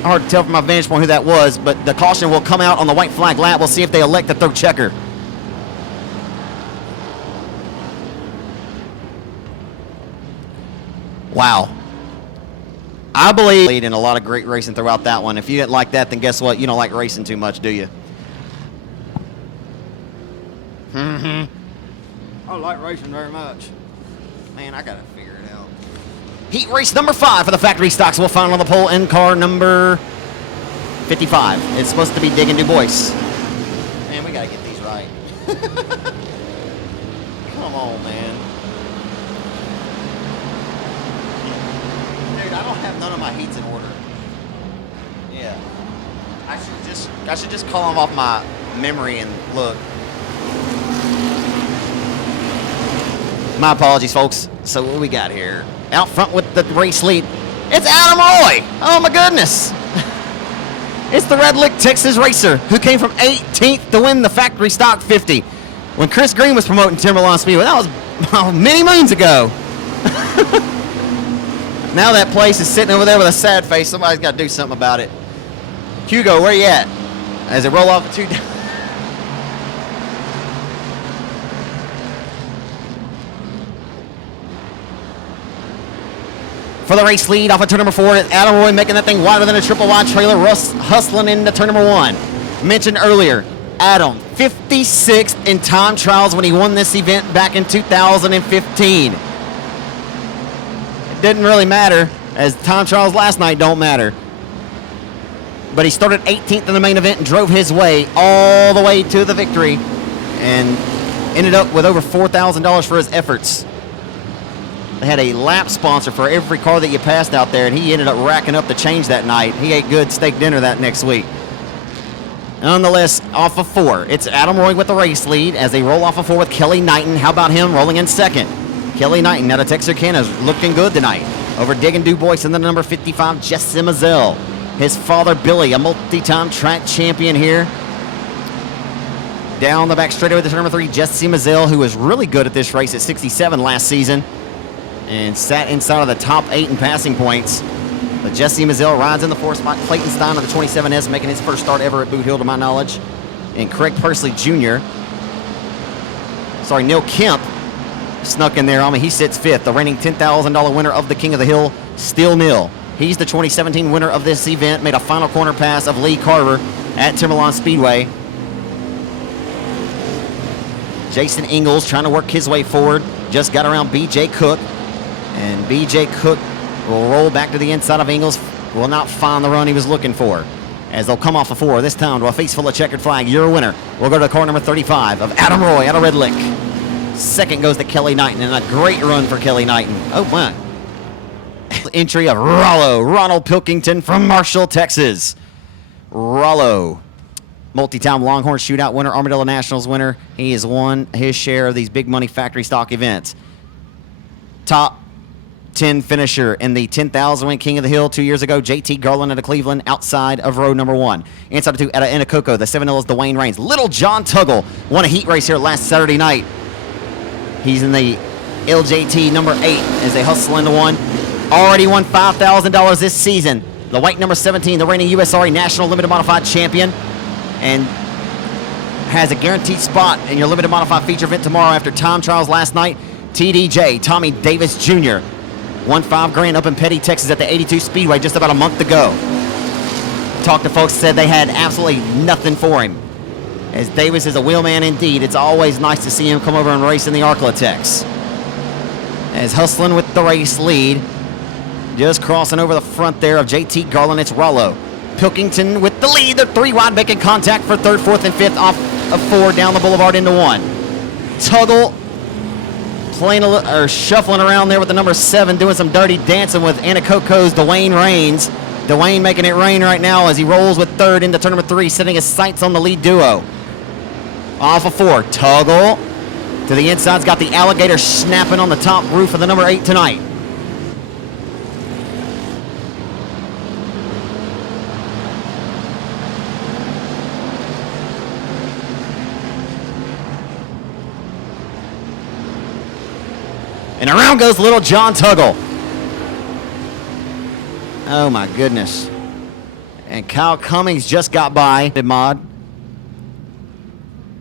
hard to tell from my vantage point who that was, but the caution will come out on the white flag lap. We'll see if they elect to throw checker. Wow. I believe in a lot of great racing throughout that one. If you didn't like that, then guess what? You don't like racing too much, do you? I like racing very much. Man, I gotta figure it out. Heat race number 5 for the factory stocks. We'll find on the pole in car number 55. It's supposed to be Diggin' Du Bois. Man, we gotta get these right. Come on, man. Dude, I don't have none of my heats in order. Yeah. I should just call them off my memory and look. My apologies, folks. So what we got here? Out front with the race lead, it's Adam Roy. Oh my goodness. It's the Red Lick Texas Racer who came from 18th to win the factory stock 50 when Chris Green was promoting Timberline Speedway. That was many moons ago. Now that place is sitting over there with a sad face. Somebody's got to do something about it. Hugo, where you at? As they roll off 2. For the race lead, off of turn number 4, Adam Roy making that thing wider than a triple wide trailer, Russ hustling into turn number 1. Mentioned earlier, Adam, 56th in time trials when he won this event back in 2015. It didn't really matter, as time trials last night don't matter. But he started 18th in the main event and drove his way all the way to the victory, and ended up with over $4,000 for his efforts. They had a lap sponsor for every car that you passed out there, and he ended up racking up the change that night. He ate good steak dinner that next week. Nonetheless, off of 4, it's Adam Roy with the race lead as they roll off of 4 with Kelly Knighton. How about him rolling in second? Kelly Knighton out of Texarkana is looking good tonight over Diggin' Du Bois and the number 55, Jesse Mazel. His father, Billy, a multi-time track champion here. Down the back straightaway with the number 3, Jesse Mazel, who was really good at this race at 67 last season and sat inside of the top 8 in passing points. But Jesse Mazel rides in the 4th spot. Clayton Stein of the 27S making his first start ever at Boothill, to my knowledge. And Craig Persley Jr. Neil Kemp snuck in there on me. He sits 5th. The reigning $10,000 winner of the King of the Hill, Steel Mill. He's the 2017 winner of this event. Made a final corner pass of Lee Carver at Timberline Speedway. Jason Ingalls trying to work his way forward. Just got around B.J. Cook. And B.J. Cook will roll back to the inside of Ingalls. Will not find the run he was looking for, as they'll come off of 4. This time to a face full of checkered flag. Your winner. We'll go to car number 35 of Adam Roy out of Red Lick. Second goes to Kelly Knighton, and a great run for Kelly Knighton. Oh, my. Entry of Ronald Pilkington from Marshall, Texas. Rollo, multi-time Longhorn Shootout winner, Armadillo Nationals winner. He has won his share of these big money factory stock events. Top 10 finisher in the 10,000 win King of the Hill 2 years ago. JT Garland out of Cleveland outside of row number 1. Inside of 2 out of Anacoco. The 7-0 is Dwayne Raines. Little John Tuggle won a heat race here last Saturday night. He's in the LJT number 8 as they hustle into 1. Already won $5,000 this season. The white number 17, the reigning USRA National Limited Modified Champion, and has a guaranteed spot in your Limited Modified feature event tomorrow after time trials last night. TDJ, Tommy Davis Jr., won $5,000 up in Petty, Texas at the 82 Speedway just about a month ago. Talked to folks, said they had absolutely nothing for him. As Davis is a wheelman indeed, it's always nice to see him come over and race in the Arklatex. As hustling with the race lead, just crossing over the front there of JT Garland, it's Rollo. Pilkington with the lead. They're 3 wide, making contact for 3rd, 4th, and 5th off of 4 down the boulevard into 1. Tuggle playing or shuffling around there with the number 7, doing some dirty dancing with Anacoco's Dwayne Raines. Dwayne making it rain right now as he rolls with 3rd into turn number 3, setting his sights on the lead duo. Off of 4, Tuggle to the inside's got the alligator snapping on the top roof of the number 8 tonight. And around goes little John Tuggle. Oh my goodness. And Kyle Cummings just got by the mod.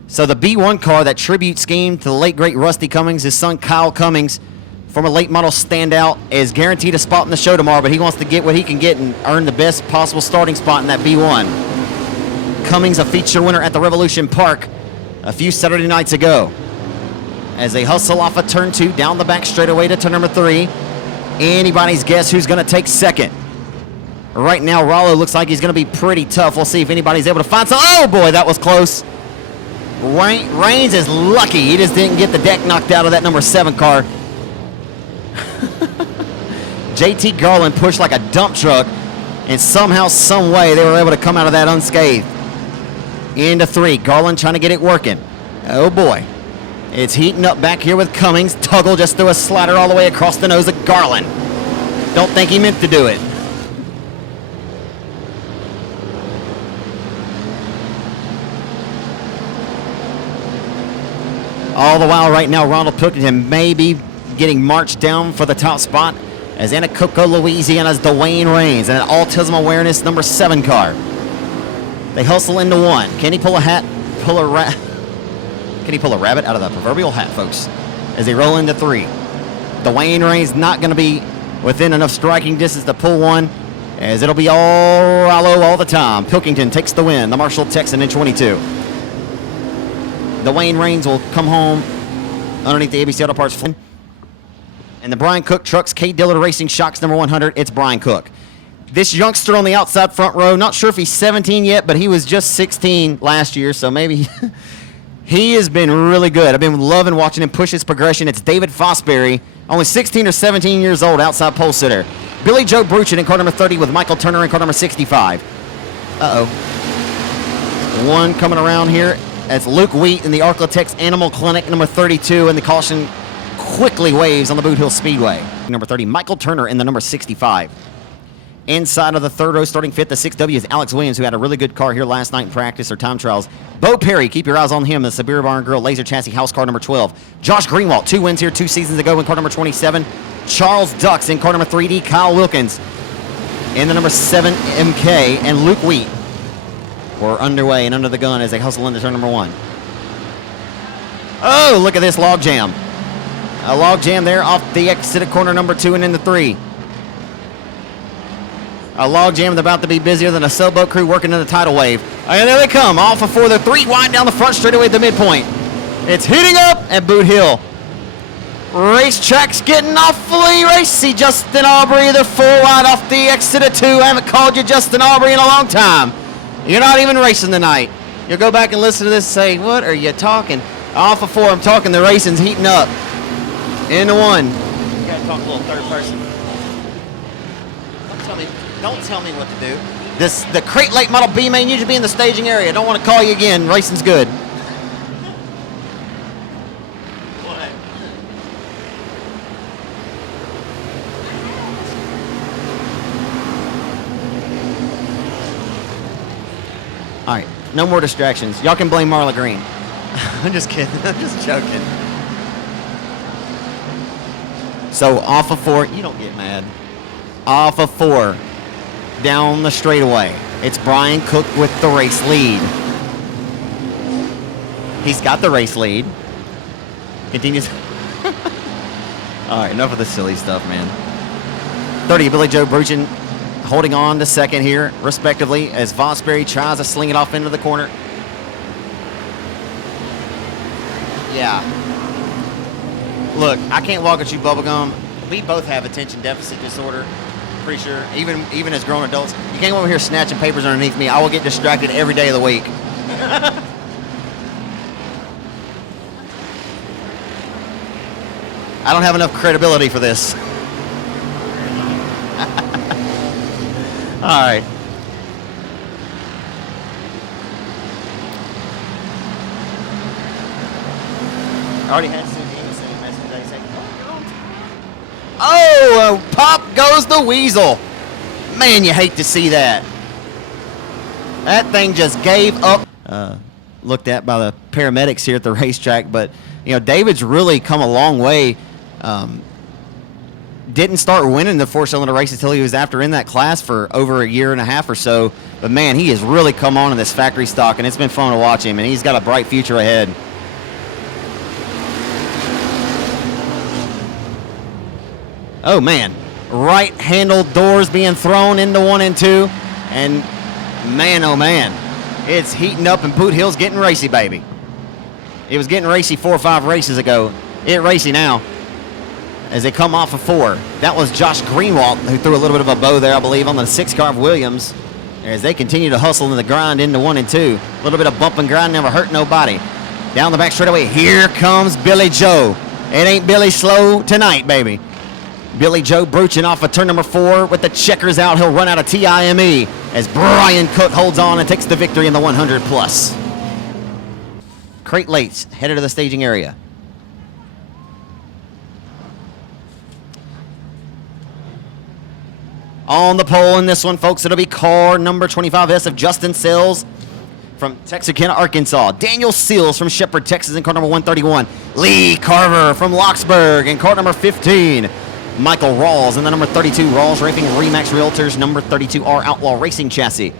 So the B1 car, that tribute scheme to the late great Rusty Cummings, his son Kyle Cummings, former late model standout, is guaranteed a spot in the show tomorrow, but he wants to get what he can get and earn the best possible starting spot in that B1. Cummings, a feature winner at the Revolution Park a few Saturday nights ago. As they hustle off of turn 2, down the back straightaway to turn number 3. Anybody's guess who's going to take second. Right now, Rollo looks like he's going to be pretty tough. We'll see if anybody's able to find some. Oh, boy, that was close. Raines is lucky. He just didn't get the deck knocked out of that number 7 car. JT Garland pushed like a dump truck, and somehow, some way, they were able to come out of that unscathed. Into 3. Garland trying to get it working. Oh, boy. It's heating up back here with Cummings. Tuggle just threw a slider all the way across the nose of Garland. Don't think he meant to do it. All the while right now, Ronald Pilkington may be getting marched down for the top spot as Anacoco, Louisiana's Dwayne Raines and an Autism Awareness number 7 car. They hustle into 1. Can he pull a rabbit out of the proverbial hat, folks, as they roll into 3. Dwayne Raines not going to be within enough striking distance to pull 1, as it'll be all Rollo all the time. Pilkington takes the win, the Marshall Texan in 22. Dwayne Raines will come home underneath the ABC Auto Parts. And the Brian Cook Trucks K. Dillard Racing Shocks number 100, it's Brian Cook. This youngster on the outside front row, not sure if he's 17 yet, but he was just 16 last year, so maybe... He has been really good. I've been loving watching him push his progression. It's David Fosbury, only 16 or 17 years old, outside pole sitter. Billy Joe Bruchin in car number 30 with Michael Turner in car number 65. Uh-oh. 1 coming around here. That's Luke Wheat in the Arklatex Animal Clinic, number 32, and the caution quickly waves on the Boothill Speedway. Number 30, Michael Turner in the number 65. Inside of the 3rd row, starting 5th, the 6W is Alex Williams, who had a really good car here last night in practice or time trials. Bo Perry, keep your eyes on him, the Siberia Barn Girl Laser Chassis House car number 12. Josh Greenwald, 2 wins here 2 seasons ago in car number 27. Charles Ducks in car number 3D. Kyle Wilkins in the number 7 MK. And Luke Wheat were underway and under the gun as they hustle into turn number 1. Oh, look at this log jam. A log jam there off the exit of corner number 2 and into 3. A log jam is about to be busier than a sailboat crew working in a tidal wave. And there they come, off of 4. They're 3 wide down the front straightaway at the midpoint. It's heating up at Boothill. Racetrack's getting awfully racy. Justin Aubrey, they're 4 wide off the exit of 2. I haven't called you Justin Aubrey in a long time. You're not even racing tonight. You'll go back and listen to this and say, what are you talking? Off of 4, I'm talking the racing's heating up. Into 1. You gotta talk a little third person. Don't tell me what to do. The Crate Late Model B main usually be in the staging area. Don't want to call you again. Racing's good. What? No more distractions. Y'all can blame Marla Green. I'm just kidding. I'm just joking. So off of 4, you don't get mad. Off of 4, down the straightaway. It's Brian Cook with the race lead. He's got the race lead. Continues. All right, enough of the silly stuff, man. 30, Billy Joe Bruchin holding on to second here, respectively, as Vosbury tries to sling it off into the corner. Yeah. Look, I can't walk at you, Bubblegum. We both have attention deficit disorder. Pretty sure, even as grown adults. You can't come over here snatching papers underneath me. I will get distracted every day of the week. I don't have enough credibility for this. All right. I already had Sue Dean send a message today saying, oh, pop goes the weasel. Man, you hate to see that. That thing just gave up. Looked at by the paramedics here at the racetrack, but you know, David's really come a long way. Didn't start winning the 4-cylinder race until he was after in that class for over a year and a half or so. But man, he has really come on in this factory stock, and it's been fun to watch him, and he's got a bright future ahead. Oh man, right handle doors being thrown into 1 and 2, and man, oh man, it's heating up, and Boothill's getting racy, baby. It was getting racy 4 or 5 races ago. It racy now as they come off of 4. That was Josh Greenwood who threw a little bit of a bow there, I believe, on the 6-car of Williams as they continue to hustle in the grind into 1 and 2. A little bit of bump and grind, never hurt nobody. Down the back straightaway, here comes Billy Joe. It ain't Billy slow tonight, baby. Billy Joe Bruchin off of turn number 4 with the checkers out. He'll run out of TIME as Brian Cook holds on and takes the victory in the 100 plus. Crate Lates headed to the staging area. On the pole in this one, folks, it'll be car number 25S of Justin Sills from Texarkana, Arkansas. Daniel Seals from Shepherd, Texas in car number 131. Lee Carver from Locksburg in car number 15. Michael Rawls in the number 32 Rawls Racing Remax Realtors number 32R Outlaw Racing chassis.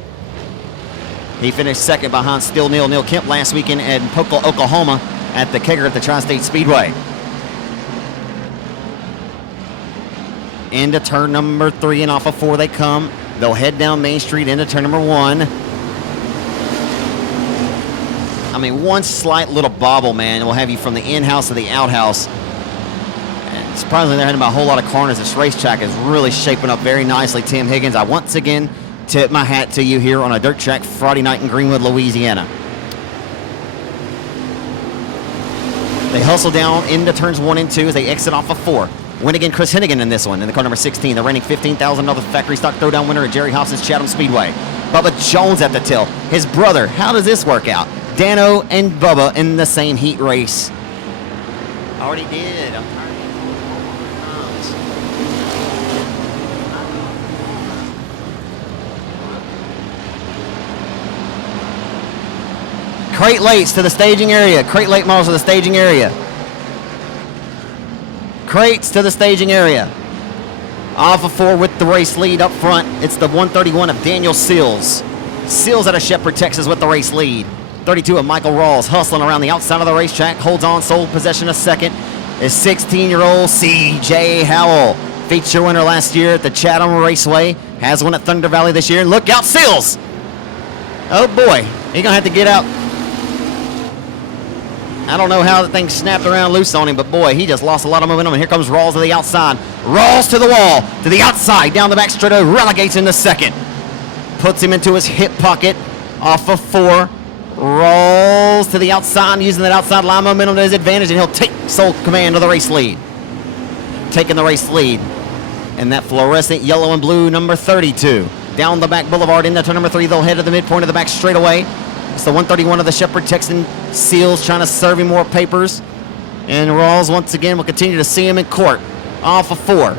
He finished second behind Still Neil Kemp last weekend in Poco, Oklahoma at the Kegger at the Tri-State Speedway. Into turn number 3 and off of 4 they come. They'll head down Main Street into turn number 1. I mean, one slight little bobble, man, will have you from the in-house to the outhouse. And surprisingly, there hadn't been a whole lot of corners. This racetrack is really shaping up very nicely. Tim Higgins, I once again tip my hat to you here on a dirt track Friday night in Greenwood, Louisiana. They hustle down into turns 1 and 2 as they exit off of 4. Win again, Chris Hennigan in this one in the car number 16. The reigning $15,000 factory stock throwdown winner at Jerry Hoffman's Chatham Speedway. Bubba Jones at the till. His brother. How does this work out? Dano and Bubba in the same heat race. Already did. I'm tired of being told Crate Lates to the staging area. Crate Late models to the staging area. Crates to the staging area. Off of 4 with the race lead up front. It's the 131 of Daniel Seals. Seals out of Shepherd, Texas with the race lead. 32 of Michael Rawls hustling around the outside of the racetrack. Holds on, sole possession a second. Is 16-year-old C.J. Howell. Feature winner last year at the Chatham Raceway. Has one at Thunder Valley this year. And look out, Seals! Oh boy, he's going to have to get out. I don't know how the thing snapped around loose on him, but boy, he just lost a lot of momentum. And here comes Rawls to the outside. Rawls to the wall, to the outside, down the back straight, relegates into second. Puts him into his hip pocket, off of 4. Rawls to the outside, using that outside line momentum to his advantage, and he'll take sole command of the race lead. Taking the race lead. And that fluorescent yellow and blue number 32. Down the back boulevard into turn number 3, they'll head to the midpoint of the back straightaway. It's the 131 of the Shepherd Texan. Seals trying to serve him more papers. And Rawls, once again, will continue to see him in court. Off of 4.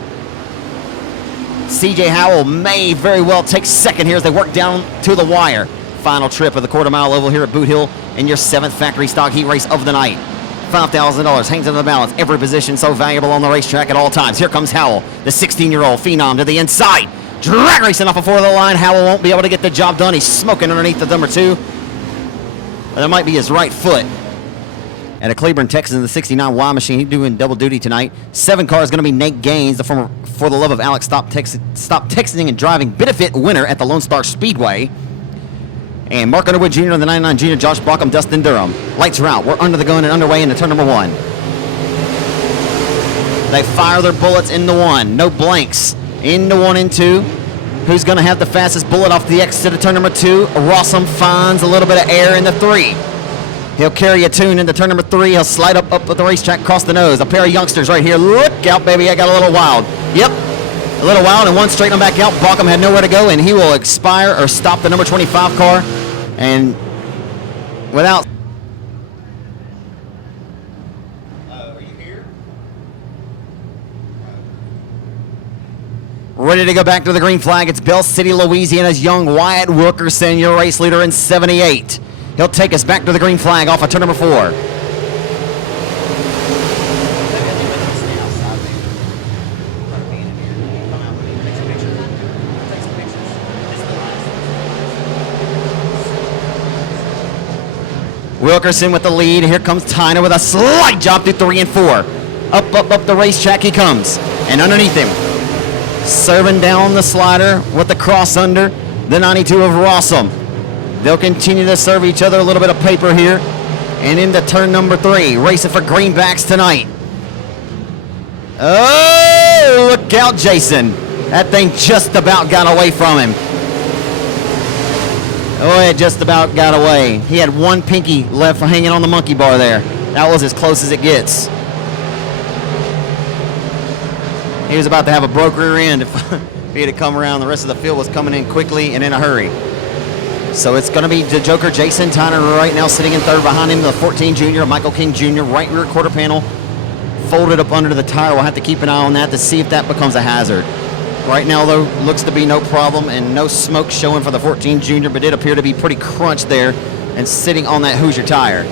C.J. Howell may very well take second here as they work down to the wire. final trip of the quarter-mile oval here at Boothill in your 7th factory stock heat race of the night. $5,000 hangs in the balance. Every position so valuable on the racetrack at all times. Here comes Howell, the 16-year-old phenom, to the inside. Drag racing off before the line. Howell won't be able to get the job done. He's smoking underneath the number 2. That might be his right foot. At a Cleburne, Texas, in the 69Y machine, he's doing double duty tonight. 7 car is going to be Nate Gaines, the former For the Love of Alex Stop Texting and Driving benefit winner at the Lone Star Speedway. And Mark Underwood Jr. the 99 Junior, Josh Brockham, Dustin Durham. Lights are out. We're under the gun and underway into turn number 1. They fire their bullets into 1. No blanks. Into 1 and 2. Who's going to have the fastest bullet off the exit of turn number 2? Rossum finds a little bit of air in the 3. He'll carry a tune into turn number 3. He'll slide up at the racetrack across the nose. A pair of youngsters right here. Look out, baby. I got a little wild. Yep. A little wild, and one straighten him back out. Bauckham had nowhere to go, and he will expire or stop the number 25 car. And without... Are you here? Ready to go back to the green flag. It's Bell City, Louisiana's young Wyatt Wilkerson, your race leader in 78. He'll take us back to the green flag off of turn number 4. Wilkerson with the lead. Here comes Tyner with a slight job through 3 and 4. Up the racetrack he comes. And underneath him, serving down the slider with the cross under, the 92 of Rossum. They'll continue to serve each other a little bit of paper here. And into turn number 3, racing for greenbacks tonight. Oh, look out, Jason. That thing just about got away from him. Oh, it just about got away. He had one pinky left hanging on the monkey bar there. That was as close as it gets. He was about to have a broke rear end if he had come around. The rest of the field was coming in quickly and in a hurry. So it's going to be the Joker, Jason Tyner, right now sitting in 3rd behind him. The 14 Junior, Michael King Jr., right rear quarter panel, folded up under the tire. We'll have to keep an eye on that to see if that becomes a hazard. Right now, though, looks to be no problem and no smoke showing for the 14 Junior, but did appear to be pretty crunched there and sitting on that Hoosier tire.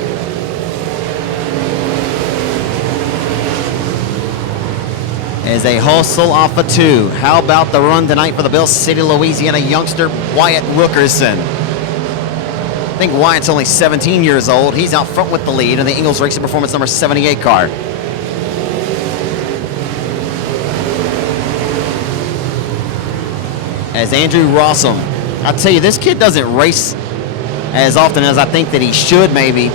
As they hustle off of 2. How about the run tonight for the Bell City, Louisiana youngster, Wyatt Wilkerson? I think Wyatt's only 17 years old. He's out front with the lead in the Ingalls Racing Performance number 78 car. As Andrew Rossum, I'll tell you, this kid doesn't race as often as I think that he should maybe,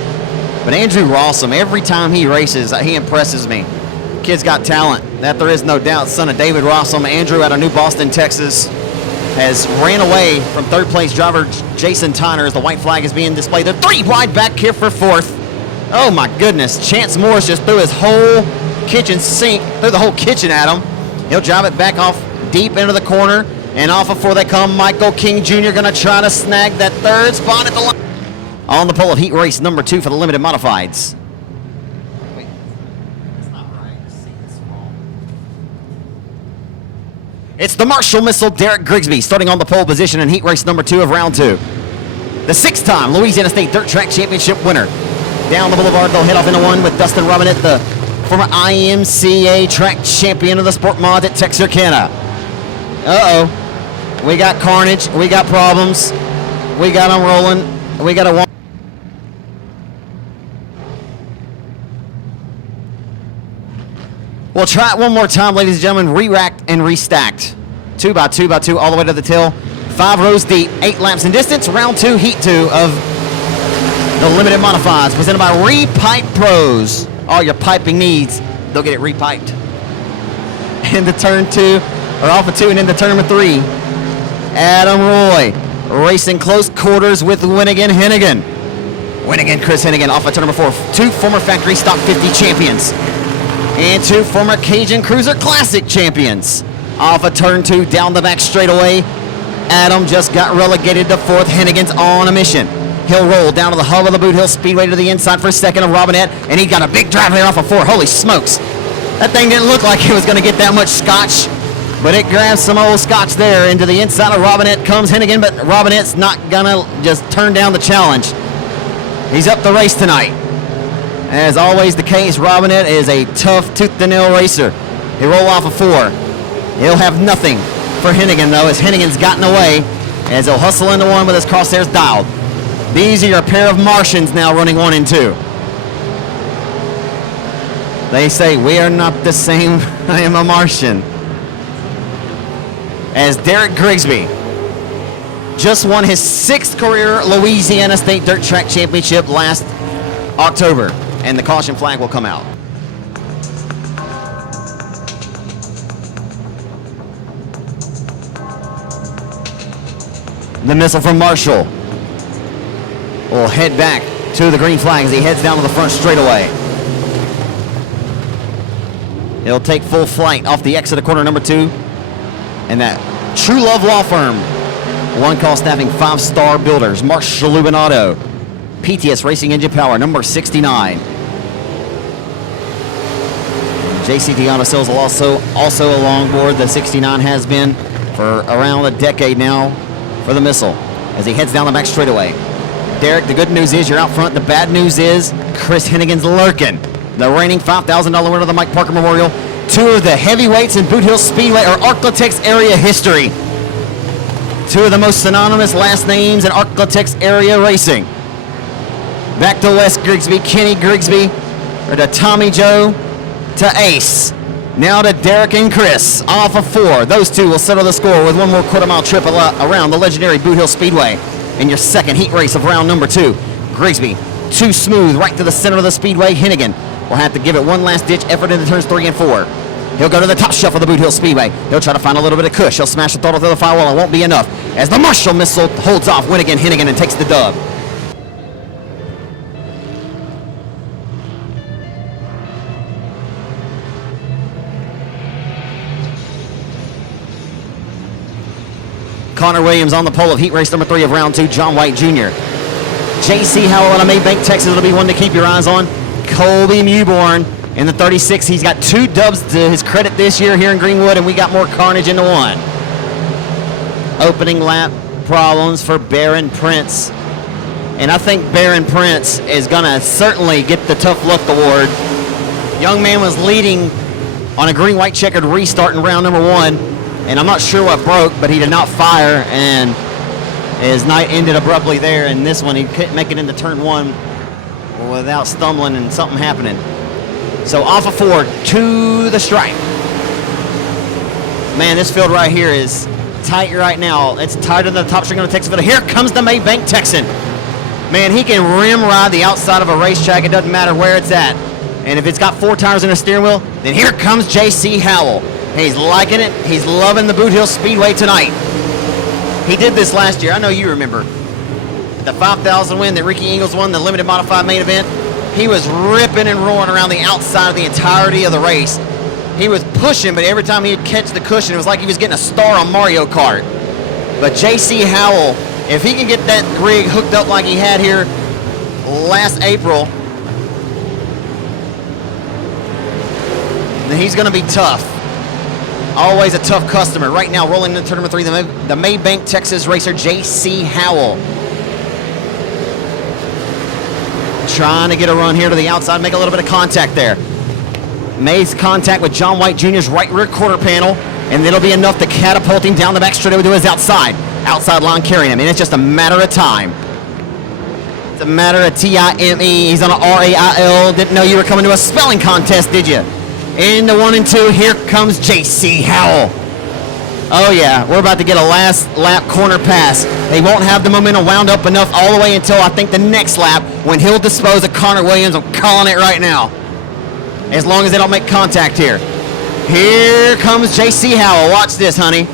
but Andrew Rossum, every time he races, he impresses me. Kid's got talent, that there is no doubt. Son of David Rossum, Andrew out of New Boston, Texas, has ran away from 3rd place driver Jason Tyner as the white flag is being displayed. The 3 wide back here for 4th. Oh my goodness, Chance Morris just threw his whole kitchen sink, threw the whole kitchen at him. He'll drive it back off deep into the corner. And off before they come, Michael King Jr. going to try to snag that 3rd spot at the line. On the pole of heat race number 2 for the limited modifieds. Wait, that's not right. It's the Marshall Missile, Derek Grigsby, starting on the pole position in heat race number 2 of round 2. The 6th-time Louisiana State Dirt Track Championship winner. Down the boulevard, they'll head off into 1 with Dustin Robinette, the former IMCA track champion of the Sport Mod at Texarkana. Uh-oh. We got carnage. We got problems. We got them rolling. We got a... We'll try it one more time, ladies and gentlemen. Re-racked and restacked. 2 by 2 by 2 all the way to the till. 5 rows deep. 8 laps in distance. Round 2, heat 2 of the limited modifieds. Presented by Repipe Pros. All your piping needs, they'll get it repiped. Into turn 2. Or off of 2 and into turn number 3. Adam Roy racing close quarters with Winnigan Hennigan. Winnigan Chris Hennigan off of turn number 4. 2 former factory stock 50 champions. And 2 former Cajun Cruiser Classic champions. Off of turn 2 down the back straightaway. Adam just got relegated to 4th. Hennigan's on a mission. He'll roll down to the hub of the Boothill Speedway to the inside for a second of Robinette. And he got a big drive here off of 4. Holy smokes. That thing didn't look like it was going to get that much scotch. But it grabs some old scotch there. Into the inside of Robinette comes Hennigan, but Robinette's not gonna just turn down the challenge. He's up the race tonight. As always the case, Robinette is a tough tooth-to-nail racer. He roll off a 4. He'll have nothing for Hennigan though, as Hennigan's gotten away, as he'll hustle into 1 with his crosshairs dialed. These are your pair of Martians now running 1 and 2. They say we are not the same. I am a Martian. As Derek Grigsby just won his 6th career Louisiana State Dirt Track Championship last October, and the caution flag will come out. The missile from Marshall will head back to the green flag as he heads down to the front straightaway. He'll take full flight off the exit of corner number 2. And that True Love Law Firm, one call staffing 5-star builders, Marshall Lubinato, PTS Racing Engine Power, number 69. JCT Auto Sales will also along board. The 69 has been for around a decade now for the missile as he heads down the back straightaway. Derek, the good news is you're out front. The bad news is Chris Hennigan's lurking. The reigning $5,000 winner of the Mike Parker Memorial. 2 of the heavyweights in Boothill Speedway or Arklatex area history. 2 of the most synonymous last names in Arklatex area racing. Back to Wes Grigsby, Kenny Grigsby, or to Tommy Joe, to Ace. Now to Derek and Chris, off of 4. Those 2 will settle the score with 1 more quarter-mile trip around the legendary Boothill Speedway. In your second heat race of round number 2, Grigsby, too smooth right to the center of the speedway. Hennigan will have to give it one last ditch effort into turns 3 and 4. He'll go to the top shelf of the Boothill Speedway. He'll try to find a little bit of cush. He'll smash the throttle through the firewall. It won't be enough as the Marshall missile holds off Winnigan Hennigan and takes the dub. Connor Williams on the pole of heat race number 3 of round 2, John White Jr. J.C. Howell out of Maybank, Texas. It'll be one to keep your eyes on. Colby Mewborn in the 36. He's got 2 dubs to his credit this year here in Greenwood, and we got more carnage into 1. Opening lap problems for Baron Prince. And I think Baron Prince is going to certainly get the Tough Luck Award. Young man was leading on a green-white checkered restart in round number 1, and I'm not sure what broke, but he did not fire, and his night ended abruptly there. And this one, he couldn't make it into turn 1 without stumbling and something happening. So off of 4 to the stripe. Man, this field right here is tight right now. It's tighter than the top string on the Texas field. Here comes the Maybank Texan. Man, he can rim ride the outside of a racetrack. It doesn't matter where it's at. And if it's got 4 tires and a steering wheel, then here comes J.C. Howell. He's liking it. He's loving the Boothill Speedway tonight. He did this last year. I know you remember. The 5,000 win that Ricky Ingles won, the limited modified main event. He was ripping and roaring around the outside of the entirety of the race. He was pushing, but every time he'd catch the cushion, it was like he was getting a star on Mario Kart. But J.C. Howell, if he can get that rig hooked up like he had here last April, then he's going to be tough. Always a tough customer. Right now, rolling into turn number 3, the Maybank, Texas racer, J.C. Howell. Trying to get a run here to the outside, make a little bit of contact there. Makes contact with John White Jr.'s right rear quarter panel, and it'll be enough to catapult him down the back straightaway to his outside line carrying him. And it's just a matter of time. It's a matter of T-I-M-E. He's on an R-A-I-L. Didn't know you were coming to a spelling contest, did you? Into 1 and 2, here comes J.C. Howell. Oh yeah, we're about to get a last lap corner pass. They won't have the momentum wound up enough all the way until I think the next lap when he'll dispose of Connor Williams. I'm calling it right now. As long as they don't make contact here. Here comes J.C. Howell. Watch this, honey.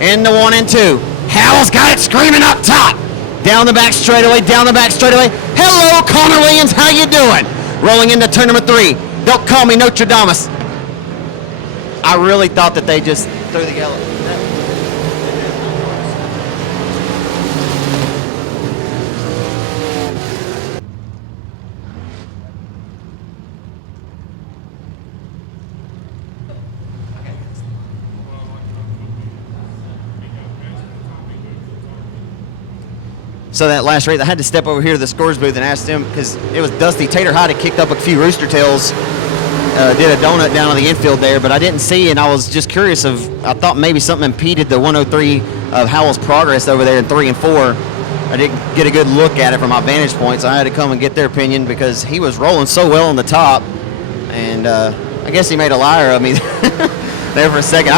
Into 1 and 2. Howell's got it screaming up top. Down the back straightaway, down the back straightaway. Hello, Connor Williams, how you doing? Rolling into turn number 3. Don't call me Notre Dame. I really thought that they just threw the yellow. So that last race, I had to step over here to the scores booth and ask them, because it was Dusty Tater Hot had kicked up a few Rooster Tails, did a donut down on the infield there, but I didn't see, and I was just curious I thought maybe something impeded the 103 of Howell's progress over there in 3 and 4. I didn't get a good look at it from my vantage point, so I had to come and get their opinion because he was rolling so well on the top, and I guess he made a liar of me there for a second.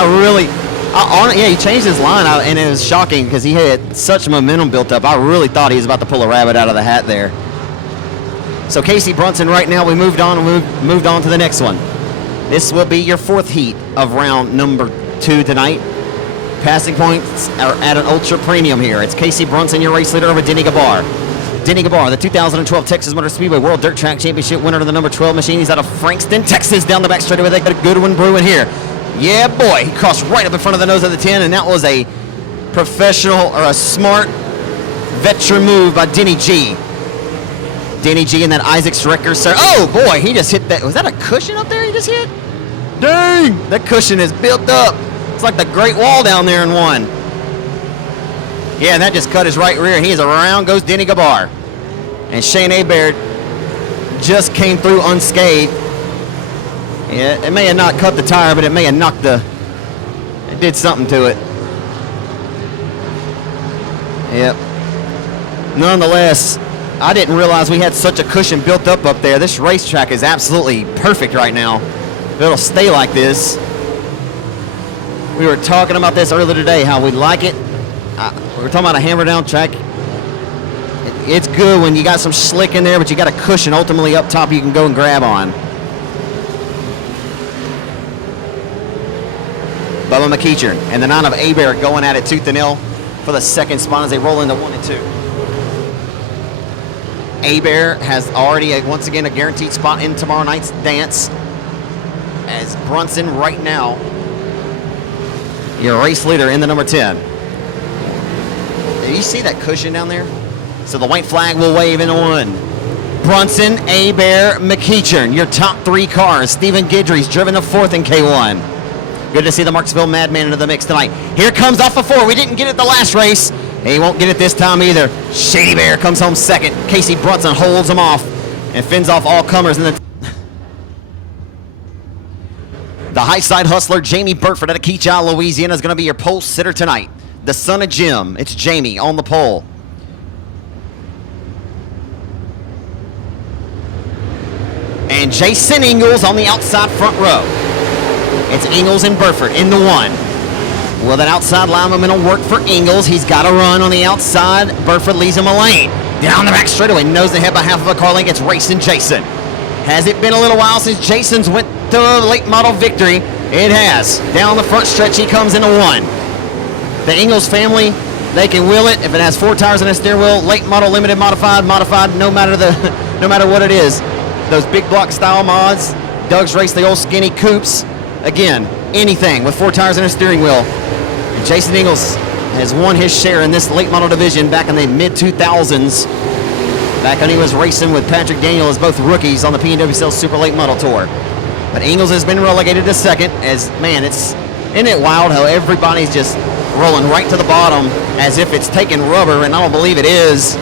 He changed his line out, and it was shocking because he had such momentum built up. I really thought he was about to pull a rabbit out of the hat there. So Casey Brunson, right now, we moved on to the next one. This will be your 4th heat of round number 2 tonight. Passing points are at an ultra premium here. It's Casey Brunson, your race leader, over Denny Gabar. Denny Gabar, the 2012 Texas Motor Speedway World Dirt Track Championship winner of the number 12 machine. He's out of Frankston, Texas, down the back straightaway. They got a good one brewing here. Yeah, boy, he crossed right up in front of the nose of the 10, and that was a professional or a smart veteran move by Denny G. Denny G and that Isaac Schrecker, sir. Oh, boy, he just hit that. Was that a cushion up there he just hit? Dang, that cushion is built up. It's like the Great Wall down there in one. Yeah, and that just cut his right rear. He is around, goes Denny Gabar. And Shane Hebert just came through unscathed. Yeah, it may have not cut the tire, but it may have knocked it did something to it. Yep. Nonetheless, I didn't realize we had such a cushion built up there. This racetrack is absolutely perfect right now. It'll stay like this. We were talking about this earlier today, how we like it. We were talking about a hammer down track. It's good when you got some slick in there, but you got a cushion ultimately up top you can go and grab on. Bubba McEachern and the 9 of Hebert going at it tooth and nail for the second spot as they roll into 1 and 2. Hebert has already, once again, a guaranteed spot in tomorrow night's dance. As Brunson right now, your race leader in the number 10. Do you see that cushion down there? So the white flag will wave in 1. Brunson, Hebert, McEachern, your top 3 cars. Stephen Guidry's driven to 4th in K1. Good to see the Marksville Madman into the mix tonight. Here comes off of 4. We didn't get it the last race. He won't get it this time either. Shady Bear comes home 2nd. Casey Brunson holds him off and fends off all comers. And the high side hustler, Jamie Burtford out of Keachau, Louisiana, is going to be your pole sitter tonight. The son of Jim. It's Jamie on the pole. And Jason Ingalls on the outside front row. It's Ingalls and Burford in the 1. Well, that outside line momentum work for Ingalls. He's got to run on the outside. Burford leaves him a lane. Down the back straightaway, nose to head by half of a car length. It's racing Jason. Has it been a little while since Jason's went to a late model victory? It has. Down the front stretch, he comes into 1. The Ingalls family, they can wheel it if it has 4 tires and a steering wheel. Late model, limited, modified, no matter what it is. Those big block style mods. Doug's raced the old skinny coupes. Again, anything with 4 tires and a steering wheel. And Jason Ingalls has won his share in this late model division back in the mid-2000s. Back when he was racing with Patrick Daniel as both rookies on the PNWSL Super Late Model Tour. But Ingalls has been relegated to 2nd as, man, isn't it wild how everybody's just rolling right to the bottom as if it's taking rubber, and I don't believe it is,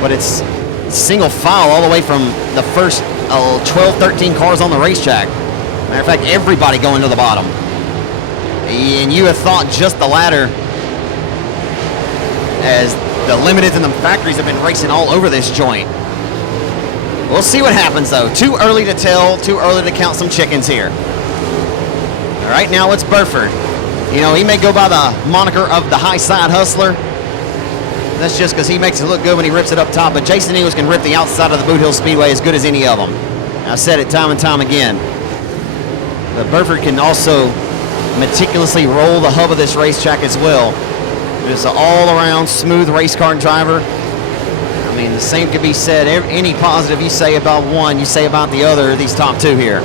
but it's single file all the way from the first 12, 13 cars on the racetrack. Matter of fact, everybody going to the bottom. And you have thought just the ladder, as the limiteds and the factories have been racing all over this joint. We'll see what happens though. Too early to tell, too early to count some chickens here. All right, now it's Burford. You know, he may go by the moniker of the high side hustler. That's just because he makes it look good when he rips it up top, but Jason Ingalls can rip the outside of the Boothill Speedway as good as any of them. I've said it time and time again. But Burford can also meticulously roll the hub of this racetrack as well. Just an all-around smooth race car driver. I mean, the same could be said. Any positive you say about one, you say about the other, these top 2 here.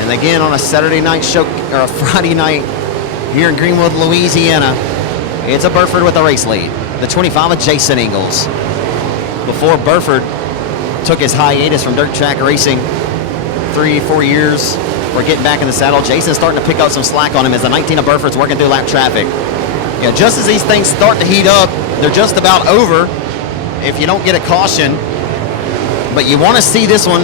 And again, on a Saturday night show, or a Friday night here in Greenwood, Louisiana, it's a Burford with a race lead. The 25 of Jason Ingalls. Before Burford took his hiatus from dirt track racing 3-4 years, for getting back in the saddle. Jason's starting to pick up some slack on him as the 19 of Burford's working through lap traffic. Yeah, just as these things start to heat up, they're just about over if you don't get a caution. But you want to see this one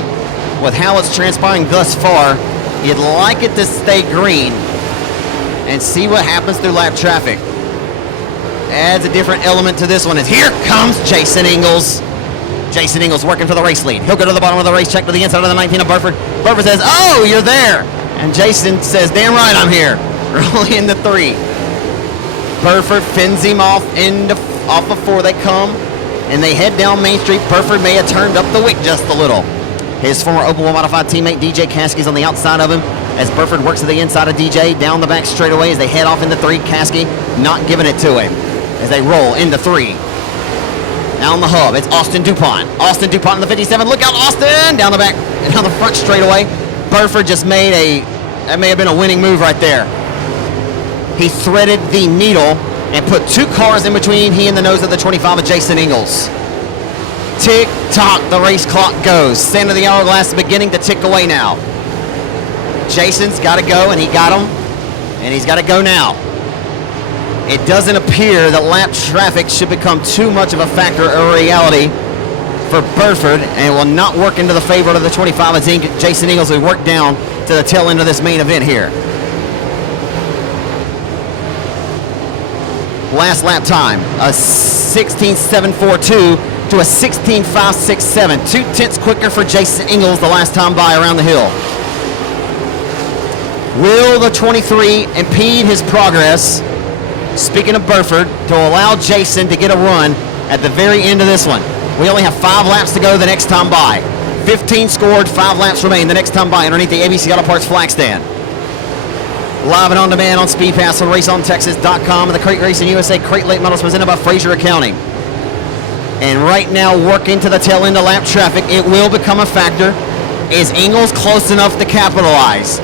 with how it's transpiring thus far. You'd like it to stay green and see what happens through lap traffic. Adds a different element to this one as here comes Jason Ingles. Jason Ingles working for the race lead. He'll go to the bottom of the race, check to the inside of the 19 of Burford. Burford says, oh, you're there. And Jason says, damn right I'm here. Rolling into 3. Burford fends him off before they come, and they head down Main Street. Burford may have turned up the wick just a little. His former Opel modified teammate DJ Caskey's on the outside of him as Burford works to the inside of DJ down the back straightaway as they head off into 3. Caskey not giving it to him as they roll into 3. Now on the hub, it's Austin DuPont. Austin DuPont in the 57. Look out, Austin! Down the back, down the front straightaway. Burford just made that may have been a winning move right there. He threaded the needle and put 2 cars in between he and the nose of the 25 of Jason Ingles. Tick tock, the race clock goes. Center of the hourglass is beginning to tick away now. Jason's got to go, and he got him, and he's got to go now. It doesn't appear that lap traffic should become too much of a factor or reality for Burford, and it will not work into the favor of the 25 of Jason Ingles, who worked down to the tail end of this main event here. Last lap time, a 16.742 to a 16.567. 2/10 quicker for Jason Ingles the last time by around the hill. Will the 23 impede his progress, speaking of Burford, to allow Jason to get a run at the very end of this one? We only have 5 laps to go the next time by. 15 scored, 5 laps remain the next time by underneath the ABC Auto Parts flag stand. Live and on demand on Speed Pass on RaceOnTexas.com and the Crate Racing USA Crate Late Models presented by Fraser Accounting. And right now, working to the tail end of lap traffic, it will become a factor. Is Ingles close enough to capitalize?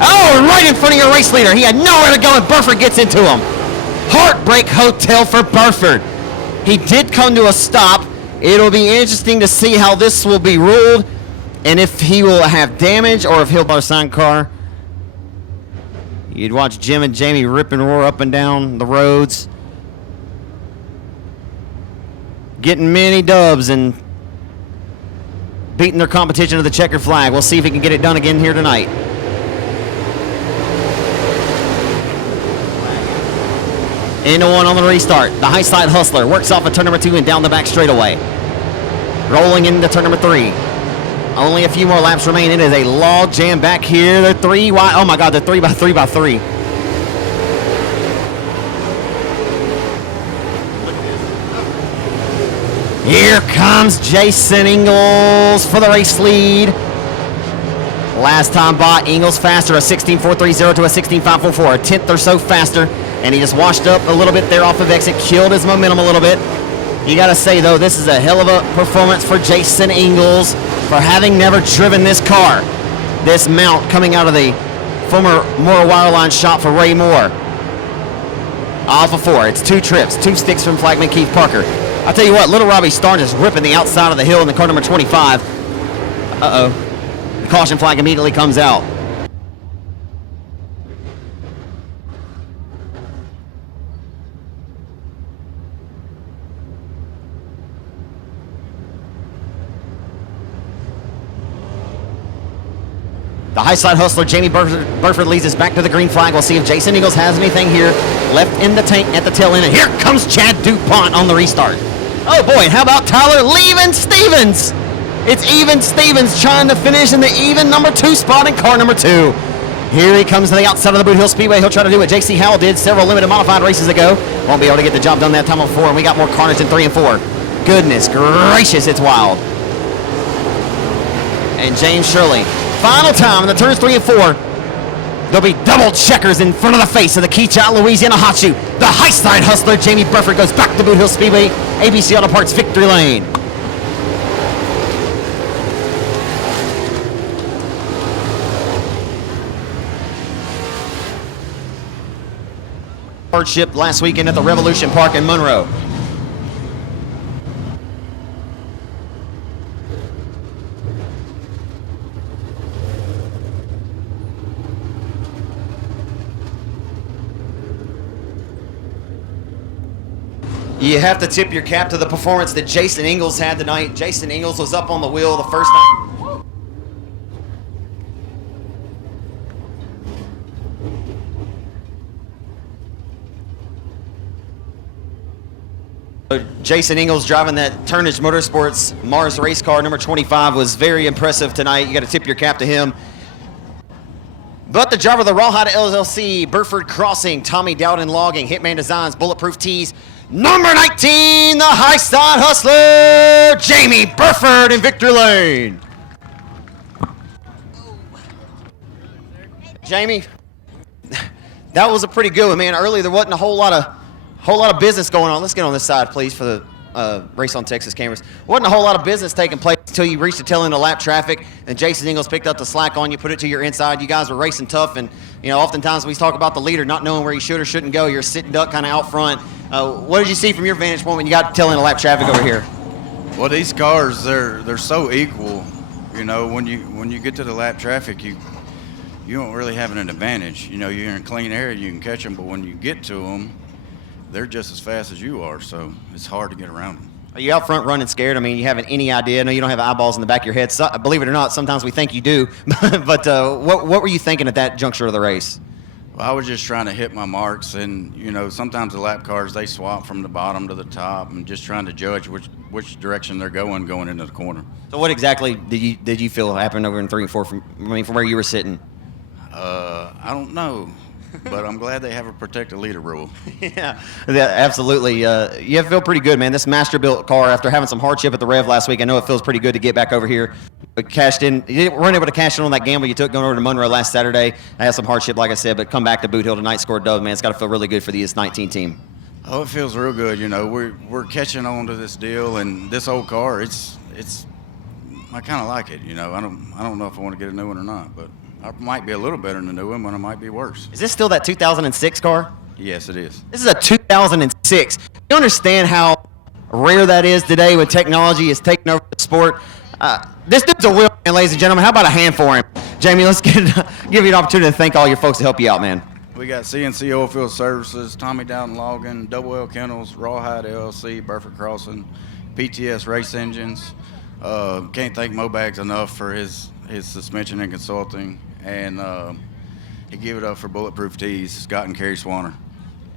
Oh, and right in front of your race leader. He had nowhere to go, and Burford gets into him. Heartbreak Hotel for Burford. He did come to a stop. It'll be interesting to see how this will be ruled and if he will have damage or if he'll buy a signed car. You'd watch Jim and Jamie rip and roar up and down the roads, getting many dubs and beating their competition to the checkered flag. We'll see if he can get it done again here tonight. Into 1 on the restart. The high side hustler works off of turn number 2 and down the back straightaway. Rolling into turn number 3. Only a few more laps remain. It is a log jam back here. They're 3 wide. Oh my God, they're 3 by 3 by 3. Here comes Jason Ingles for the race lead. Last time by, Ingles faster, a 16.430 to a 16.544, a 10th or so faster, and he just washed up a little bit there off of exit, killed his momentum a little bit. You got to say, though, this is a hell of a performance for Jason Ingles for having never driven this car. This mount coming out of the former Moore Wireline shop for Ray Moore. Off of 4. It's 2 trips, 2 sticks from flagman Keith Parker. I'll tell you what, little Robbie Starnes is ripping the outside of the hill in the car number 25. Uh-oh. The caution flag immediately comes out. The high side hustler, Jamie Burford, leads us back to the green flag. We'll see if Jason Ingles has anything here left in the tank at the tail end. And here comes Chad DuPont on the restart. Oh boy, and how about Tyler Leavin Stevens? It's Even Stevens trying to finish in the even number 2 spot in car number 2. Here he comes to the outside of the Boothill Speedway. He'll try to do what J.C. Howell did several limited modified races ago. Won't be able to get the job done that time on 4, and we got more carnage in 3 and 4. Goodness gracious, it's wild. And James Shirley. Final time in the turns 3 and 4. There'll be double checkers in front of the face of the Keychild, Louisiana hot shoe. The high side hustler, Jamie Burford, goes back to Boothill Speedway, ABC Auto Parts victory lane. Hardship last weekend at the Revolution Park in Monroe. You have to tip your cap to the performance that Jason Ingalls had tonight. Jason Ingalls was up on the wheel the first time. Jason Ingalls driving that Turnage Motorsports Mars race car number 25 was very impressive tonight. You got to tip your cap to him. But the driver of the Rawhide LLC, Burford Crossing, Tommy Dowden Logging, Hitman Designs, Bulletproof Tees, number 19, the High Side Hustler, Jamie Burford in victory lane. Jamie, that was a pretty good one, man. Earlier there wasn't a whole lot of business going on. Let's get on this side, please, for the Race on Texas cameras. Wasn't a whole lot of business taking place until you reached the tail end of lap traffic, and Jason Ingalls picked up the slack on you, put it to your inside. You guys were racing tough, and oftentimes we talk about the leader not knowing where he should or shouldn't go. You're a sitting duck kind of out front. What did you see from your vantage point when you got to tail end of lap traffic over here? Well, these cars, they're so equal. When you get to the lap traffic, you don't really have an advantage. You're in clean air, you can catch them, but when you get to them, they're just as fast as you are, so it's hard to get around them. Are you out front running scared? I mean, you haven't any idea. I know you don't have eyeballs in the back of your head. So, believe it or not, sometimes we think you do. But what were you thinking at that juncture of the race? Well, I was just trying to hit my marks, and sometimes the lap cars, they swap from the bottom to the top, and just trying to judge which direction they're going into the corner. So what exactly did you feel happened over in 3 and 4 from where you were sitting? I don't know. But I'm glad they have a protect a leader rule. Yeah, absolutely. You feel pretty good, man. This master-built car, after having some hardship at the Rev last week, I know it feels pretty good to get back over here. But cashed in. You weren't able to cash in on that gamble you took going over to Monroe last Saturday. I had some hardship, like I said, but come back to Boothill tonight, scored dub, man. It's got to feel really good for the S19 team. Oh, it feels real good. We're catching on to this deal, and this old car, it's I kind of like it. I don't know if I want to get a new one or not, but I might be a little better than the new one, but I might be worse. Is this still that 2006 car? Yes, it is. This is a 2006. You understand how rare that is today when technology is taking over the sport? This dude's a wheel man, ladies and gentlemen. How about a hand for him? Jamie, let's give you an opportunity to thank all your folks to help you out, man. We got CNC Oilfield Services, Tommy Dowden Logging, Double L Kennels, Rawhide LLC, Burford Crossing, PTS Race Engines. Can't thank Mobags enough for his suspension and consulting. And he gave it up for Bulletproof Tees, Scott and Kerry Swanner.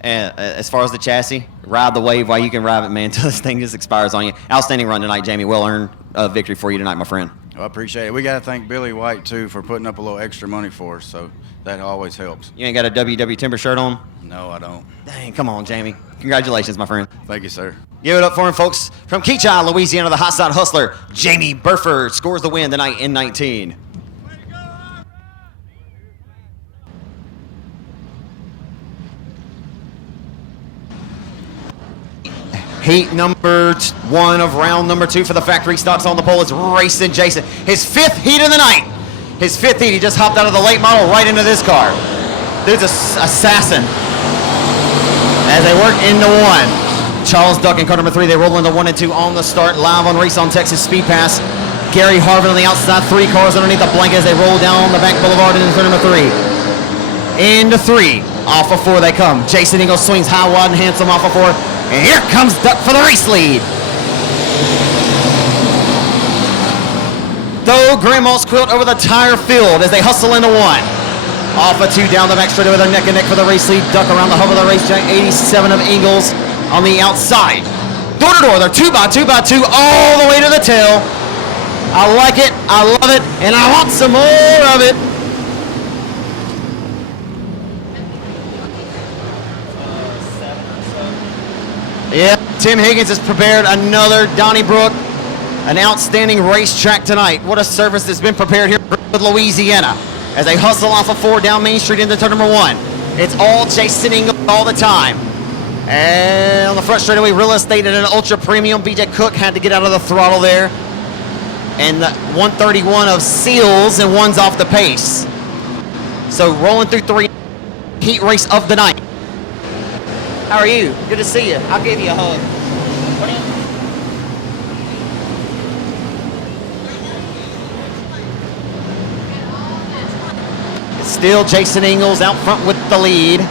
And as far as the chassis, ride the wave while you can ride it, man, until this thing just expires on you. Outstanding run tonight, Jamie. Well-earned victory for you tonight, my friend. Well, I appreciate it. We got to thank Billy White, too, for putting up a little extra money for us, so that always helps. You ain't got a WW Timber shirt on? No, I don't. Dang, come on, Jamie. Congratulations, my friend. Thank you, sir. Give it up for him, folks. From Keachai, Louisiana, the Hot Side Hustler, Jamie Burford scores the win tonight in 19. Heat number 1 of round number 2 for the factory stocks on the pole is racing Jason. His 5th heat of the night. His 5th heat. He just hopped out of the late model right into this car. Dude's an assassin. As they work into 1. Charles Duck in car number 3. They roll into 1 and 2 on the start. Live on Race on Texas Speed Pass. Gary Harvin on the outside. 3 cars underneath the blanket as they roll down the back boulevard into turn number 3. Into 3. Off of 4 they come. Jason Ingalls swings high, wide, and handsome off of 4. And here comes Duck for the race lead. Though Grandma's quilt over the tire field as they hustle into 1. Off of 2 down the back straightaway, they're neck and neck for the race lead. Duck around the hub of the racetrack, 87 of Ingalls on the outside. Door to door, they're 2 by 2 by 2 all the way to the tail. I like it, I love it, and I want some more of it. Yeah, Tim Higgins has prepared another Donnybrook, an outstanding racetrack tonight. What a service that's been prepared here with Louisiana as they hustle off of 4 down Main Street into turn number 1. It's all Jason Ingalls all the time. And on the front straightaway, real estate at an ultra premium. BJ Cook had to get out of the throttle there. And the 131 of Seals and 1's off the pace. So rolling through 3, heat race of the night. How are you? Good to see you. I'll give you a hug. It's still Jason Ingalls out front with the lead.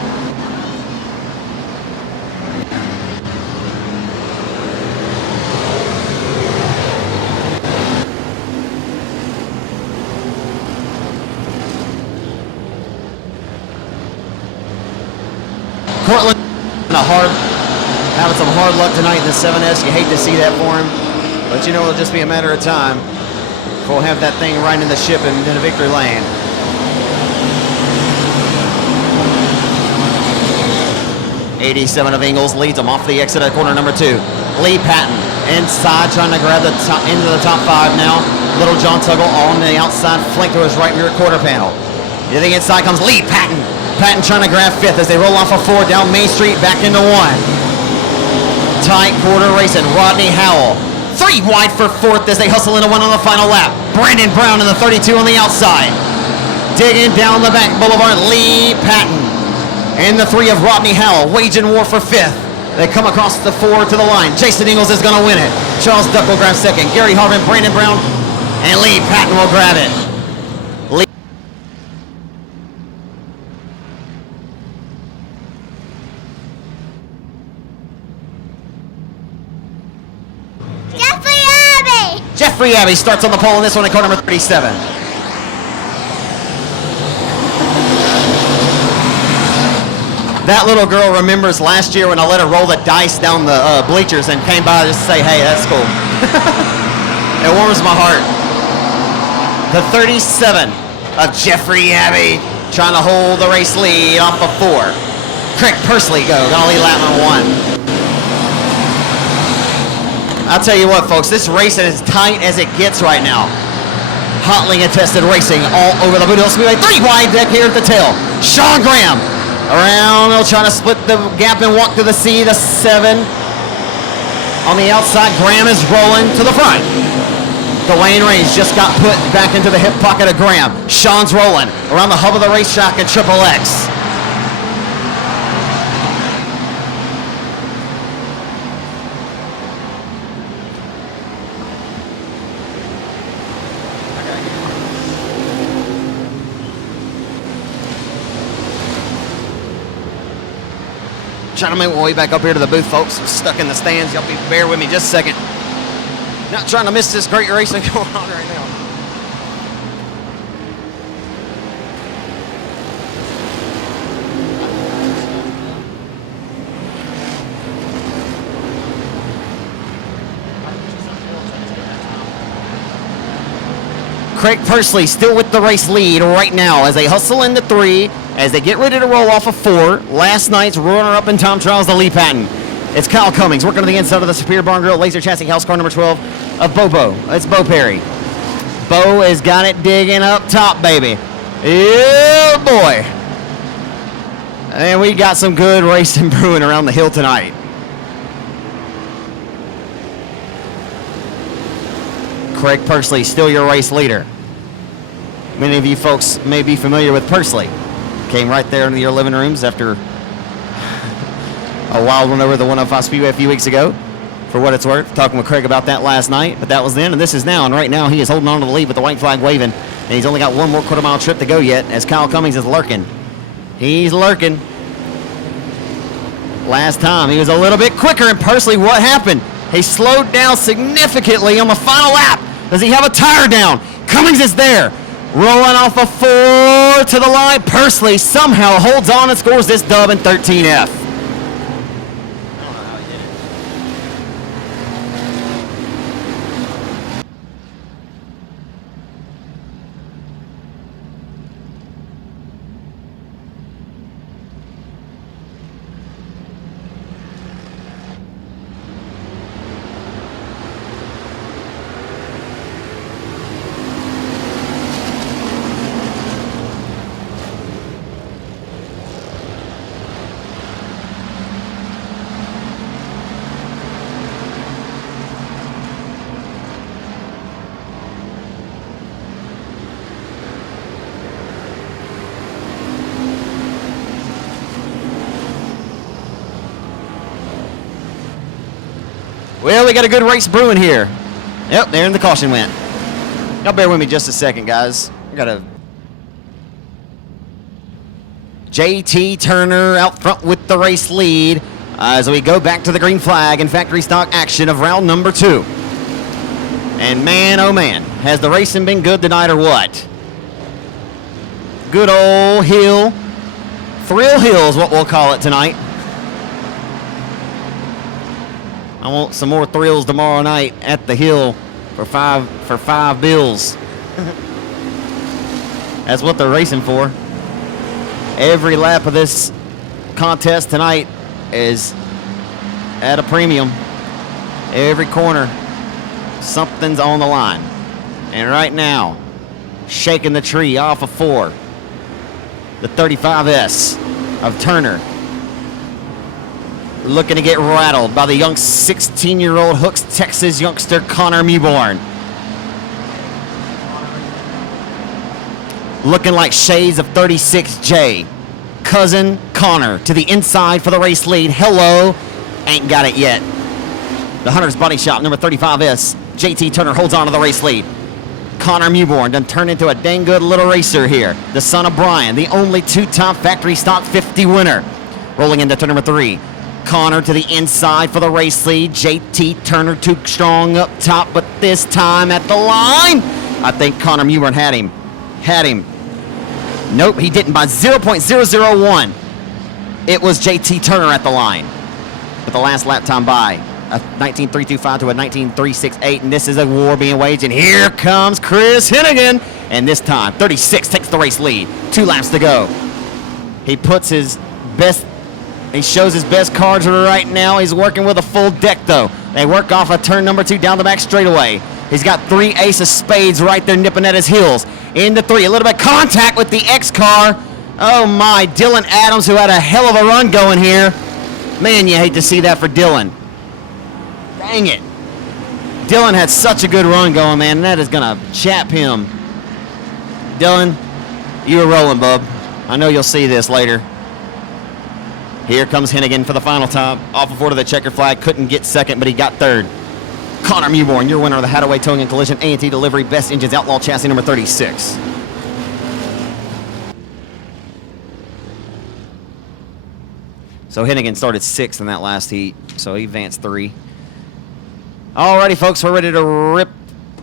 Cortland having some hard luck tonight in the 7S. You hate to see that for him, but you know it'll just be a matter of time before we'll have that thing right in the ship and in a victory lane. '87 of Ingles leads him off the exit at corner number 2. Lee Patton inside trying to grab the top, into the top 5 now. Little John Tuggle on the outside flank to his right rear quarter panel. To the inside comes Lee Patton. Patton trying to grab 5th as they roll off of 4 down Main Street back into 1. Tight quarter racing. Rodney Howell 3 wide for 4th as they hustle into 1 on the final lap. Brandon Brown in the 32 on the outside. Digging down the back boulevard, Lee Patton. And the 3 of Rodney Howell, waging war for 5th. They come across the 4 to the line. Jason Ingles is going to win it. Charles Duck will grab 2nd. Gary Harvin, Brandon Brown, and Lee Patton will grab it. Lee. Jeffrey Abbey starts on the pole in this one at car number 37. That little girl remembers last year when I let her roll the dice down the bleachers and came by just to say, hey, that's cool. It warms my heart. The 37 of Jeffrey Abbey trying to hold the race lead off of 4. Craig Pursley gonna lead lap number 1. I'll tell you what, folks, this race is as tight as it gets right now. Hotly contested racing all over the Boothill Speedway. 3 wide deck here at the tail. Sean Graham around, they'll try to split the gap and walk to the C, the 7. On the outside, Graham is rolling to the front. Dwayne Raines just got put back into the hip pocket of Graham. Sean's rolling around the hub of the racetrack in Triple X. Trying to make my way back up here to the booth, folks. I'm stuck in the stands. Y'all bear with me just a second. Not trying to miss this great racing going on right now. Craig Pursley still with the race lead right now as they hustle into 3, as they get ready to roll off of 4. Last night's runner-up in time trials, the Lee Patton. It's Kyle Cummings working on the inside of the Superior Barn Grill Laser Chassis House car number 12 of Bobo. It's Bo Perry. Bo has got it digging up top, baby. Yeah, boy. And we got some good racing brewing around the hill tonight. Craig Pursley, still your race leader. Many of you folks may be familiar with Pursley. Came right there into your living rooms after a wild one over the 105 Speedway a few weeks ago. For what it's worth, talking with Craig about that last night, but that was then and this is now. And right now he is holding on to the lead with the white flag waving, and he's only got 1 more quarter-mile trip to go yet as Kyle Cummings is lurking. He's lurking. Last time he was a little bit quicker, and Pursley, what happened? He slowed down significantly on the final lap. Does he have a tire down? Cummings is there. Rolling off of 4 to the line. Pursley somehow holds on and scores this dub in 13F. Well, we got a good race brewing here. Yep, there the caution went. Y'all bear with me just a second, guys. We got a JT Turner out front with the race lead as we go back to the green flag and factory stock action of round number 2. And man, oh man, has the racing been good tonight or what? Good old hill. Thrill Hill is what we'll call it tonight. I want some more thrills tomorrow night at the hill for five bills. That's what they're racing for. Every lap of this contest tonight is at a premium. Every corner, something's on the line. And right now, shaking the tree off of 4, the 35S of Turner, looking to get rattled by the young 16-year-old Hooks, Texas youngster Connor Mewborn. Looking like shades of 36J. Cousin Connor to the inside for the race lead. Hello, ain't got it yet. The Hunter's Body Shop, number 35S. JT Turner holds on to the race lead. Connor Mewborn done turned into a dang good little racer here. The son of Brian, the only 2-time factory stock 50 winner. Rolling into turn number 3. Connor to the inside for the race lead. JT Turner too strong up top, but this time at the line, I think Connor Mewborn had him. Nope, he didn't by 0.001. It was JT Turner at the line with the last lap time by a 19.325 to a 19.368, and this is a war being waged, and here comes Chris Hennigan, and this time 36 takes the race lead. 2 laps to go. He shows his best cards right now. He's working with a full deck though. They work off of turn number 2 down the back straightaway. He's got 3 ace of spades right there nipping at his heels. Into 3, a little bit of contact with the X car. Oh my, Dylan Adams, who had a hell of a run going here. Man, you hate to see that for Dylan. Dang it. Dylan had such a good run going, man, and that is gonna chap him. Dylan, you were rolling, bub. I know you'll see this later. Here comes Hennigan for the final time. Off of 4 to the checker flag, couldn't get second, but he got third. Connor Mewborn, your winner of the Hadaway Towing and Collision A&T Delivery Best Engines Outlaw Chassis number 36. So Hennigan started 6th in that last heat, so he advanced 3. Alrighty, folks, we're ready to rip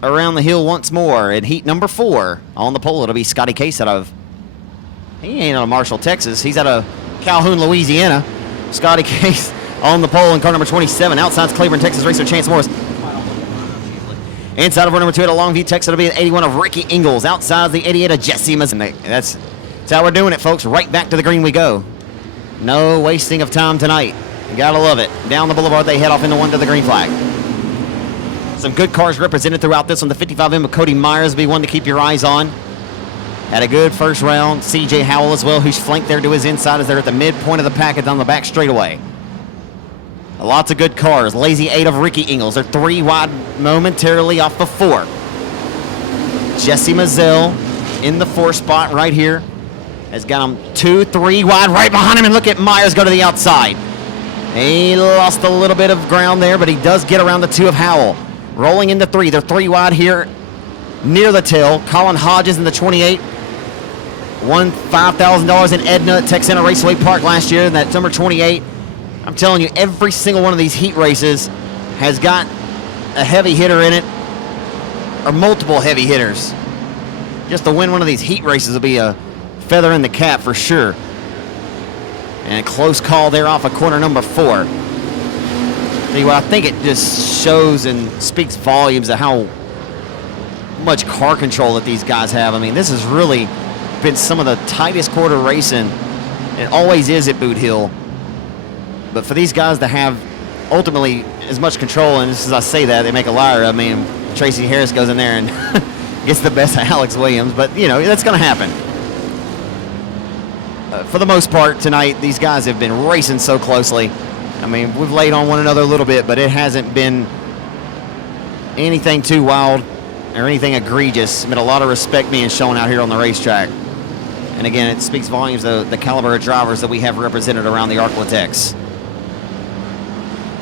around the hill once more. In heat number 4, on the pole, it'll be Scotty Case he ain't out of Marshall, Texas. He's out of Calhoun, Louisiana. Scotty Case on the pole in car number 27. Outside's Cleveland, Texas racer Chance Morris. Inside of row number 2 at a Longview, Texas, it'll be the 81 of Ricky Ingalls. Outside the 88 of Jesse Mazin. That's how we're doing it, folks. Right back to the green we go. No wasting of time tonight. You gotta love it. Down the boulevard, they head off into 1 to the green flag. Some good cars represented throughout this one. The 55M of Cody Myers will be one to keep your eyes on. Had a good first round. CJ Howell as well, who's flanked there to his inside as they're at the midpoint of the package on the back straightaway. Lots of good cars. Lazy 8 of Ricky Ingalls. They're 3 wide momentarily off of 4. Jesse Mazzell in the 4 spot right here. Has got him 2, 3 wide right behind him, and look at Myers go to the outside. He lost a little bit of ground there, but he does get around the 2 of Howell. Rolling into 3. They're 3 wide here near the tail. Colin Hodges in the 28. Won $5,000 in Edna at Texana Raceway Park last year. That number 28. I'm telling you, every single one of these heat races has got a heavy hitter in it, or multiple heavy hitters. Just to win one of these heat races will be a feather in the cap for sure. And a close call there off of corner number 4. Anyway, I think it just shows and speaks volumes of how much car control that these guys have. I mean, this has really been some of the tightest quarter racing. It always is at Boot Hill. But for these guys to have ultimately as much control, and just as I say that, they make a liar. I mean, Tracy Harris goes in there and gets the best of Alex Williams, but you know, that's going to happen. For the most part tonight, these guys have been racing so closely. I mean, we've laid on one another a little bit, but it hasn't been anything too wild or anything egregious. Been a lot of respect being shown out here on the racetrack. And again, it speaks volumes of the caliber of drivers that we have represented around the Arklatex.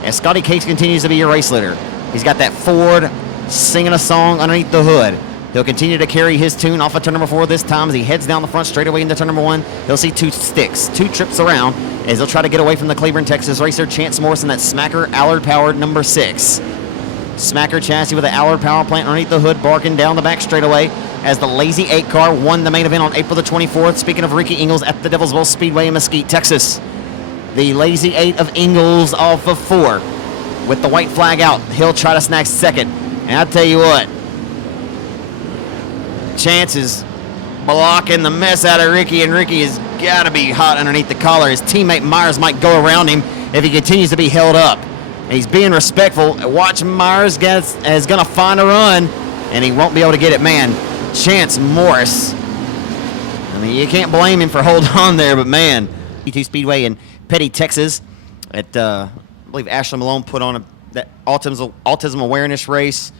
As Scotty Case continues to be your race leader, he's got that Ford singing a song underneath the hood. He'll continue to carry his tune off of turn number 4 this time as he heads down the front straightaway into turn number 1. He'll see 2 sticks, 2 trips around as he'll try to get away from the Cleveland, Texas racer Chance Morrison, that Smacker Allard powered number 6. Smacker chassis with the Allard power plant underneath the hood, barking down the back straightaway as the Lazy 8 car won the main event on April the 24th. Speaking of Ricky Ingalls at the Devil's Bowl Speedway in Mesquite, Texas. The Lazy 8 of Ingalls off of 4. with the white flag out. He'll try to snag second. And I'll tell you what, Chance is blocking the mess out of Ricky, and Ricky has got to be hot underneath the collar. His teammate Myers might go around him if he continues to be held up. And he's being respectful. Watch, Myers is going to find a run, and he won't be able to get it. Man, Chance Morris, I mean, you can't blame him for holding on there, but man, Boothill Speedway in Petty, Texas, at I believe Ashley Malone put on that autism awareness race.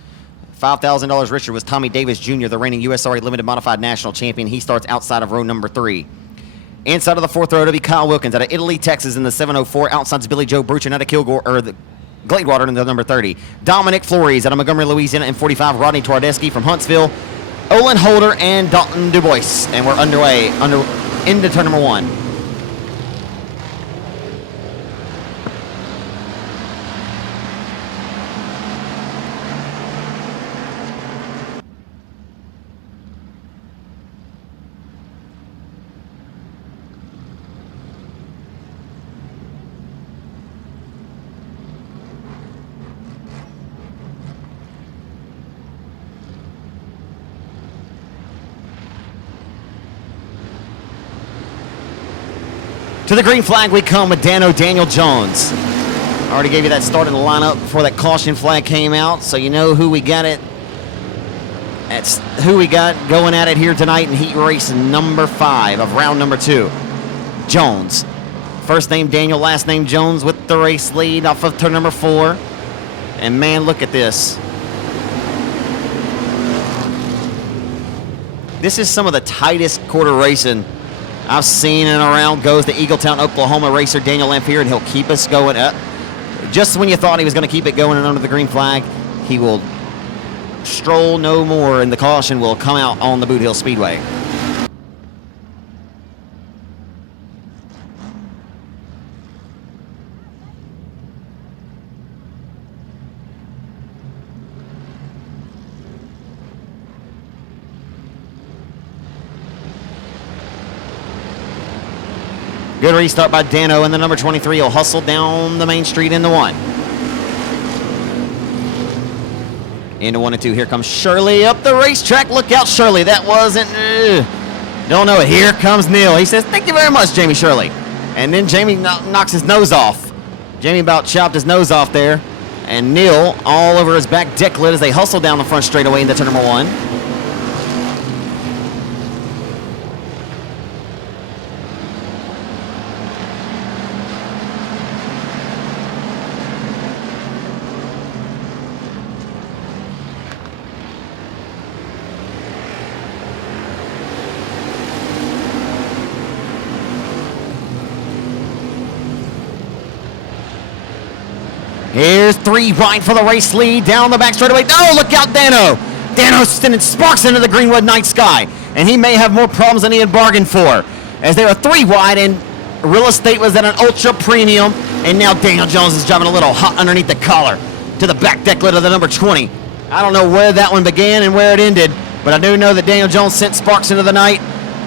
$5,000 richer was Tommy Davis Jr., the reigning USRA Limited Modified National Champion. He starts outside of row number 3. Inside of the 4th row to be Kyle Wilkins out of Italy, Texas in the 704. Outside's Billy Joe Bruchin out of Gladewater in the number 30. Dominic Flores out of Montgomery, Louisiana in 45. Rodney Twardesky from Huntsville. Olin Holder and Dalton Dubois. And we're underway into turn number 1. To the green flag we come with Daniel Jones. I already gave you that starting lineup before that caution flag came out, so you know who we got it. That's who we got going at it here tonight in heat race number 5 of round number 2. Jones. First name Daniel, last name Jones with the race lead off of turn number 4. And man, look at this. This is some of the tightest quarter racing I've seen and around. Goes to Eagletown, Oklahoma racer Daniel Lamphere, and he'll keep us going. Just when you thought he was going to keep it going and under the green flag, he will stroll no more, and the caution will come out on the Boothill Speedway. Good restart by Dano, and the number 23 will hustle down the main street in the 1. Into 1 and 2. Here comes Shirley up the racetrack. Look out, Shirley. That wasn't... Don't know it. Here comes Neil. He says, "Thank you very much, Jamie Shirley." And then Jamie knocks his nose off. Jamie about chopped his nose off there. And Neil all over his back deck lid as they hustle down the front straightaway into turn number 1. Here's 3 wide for the race lead down the back straightaway. Oh, look out, Dano. Dano sending sparks into the Greenwood night sky, and he may have more problems than he had bargained for, as they are 3 wide, and real estate was at an ultra premium, and now Daniel Jones is driving a little hot underneath the collar to the back deck lid of the number 20. I don't know where that one began and where it ended, but I do know that Daniel Jones sent sparks into the night,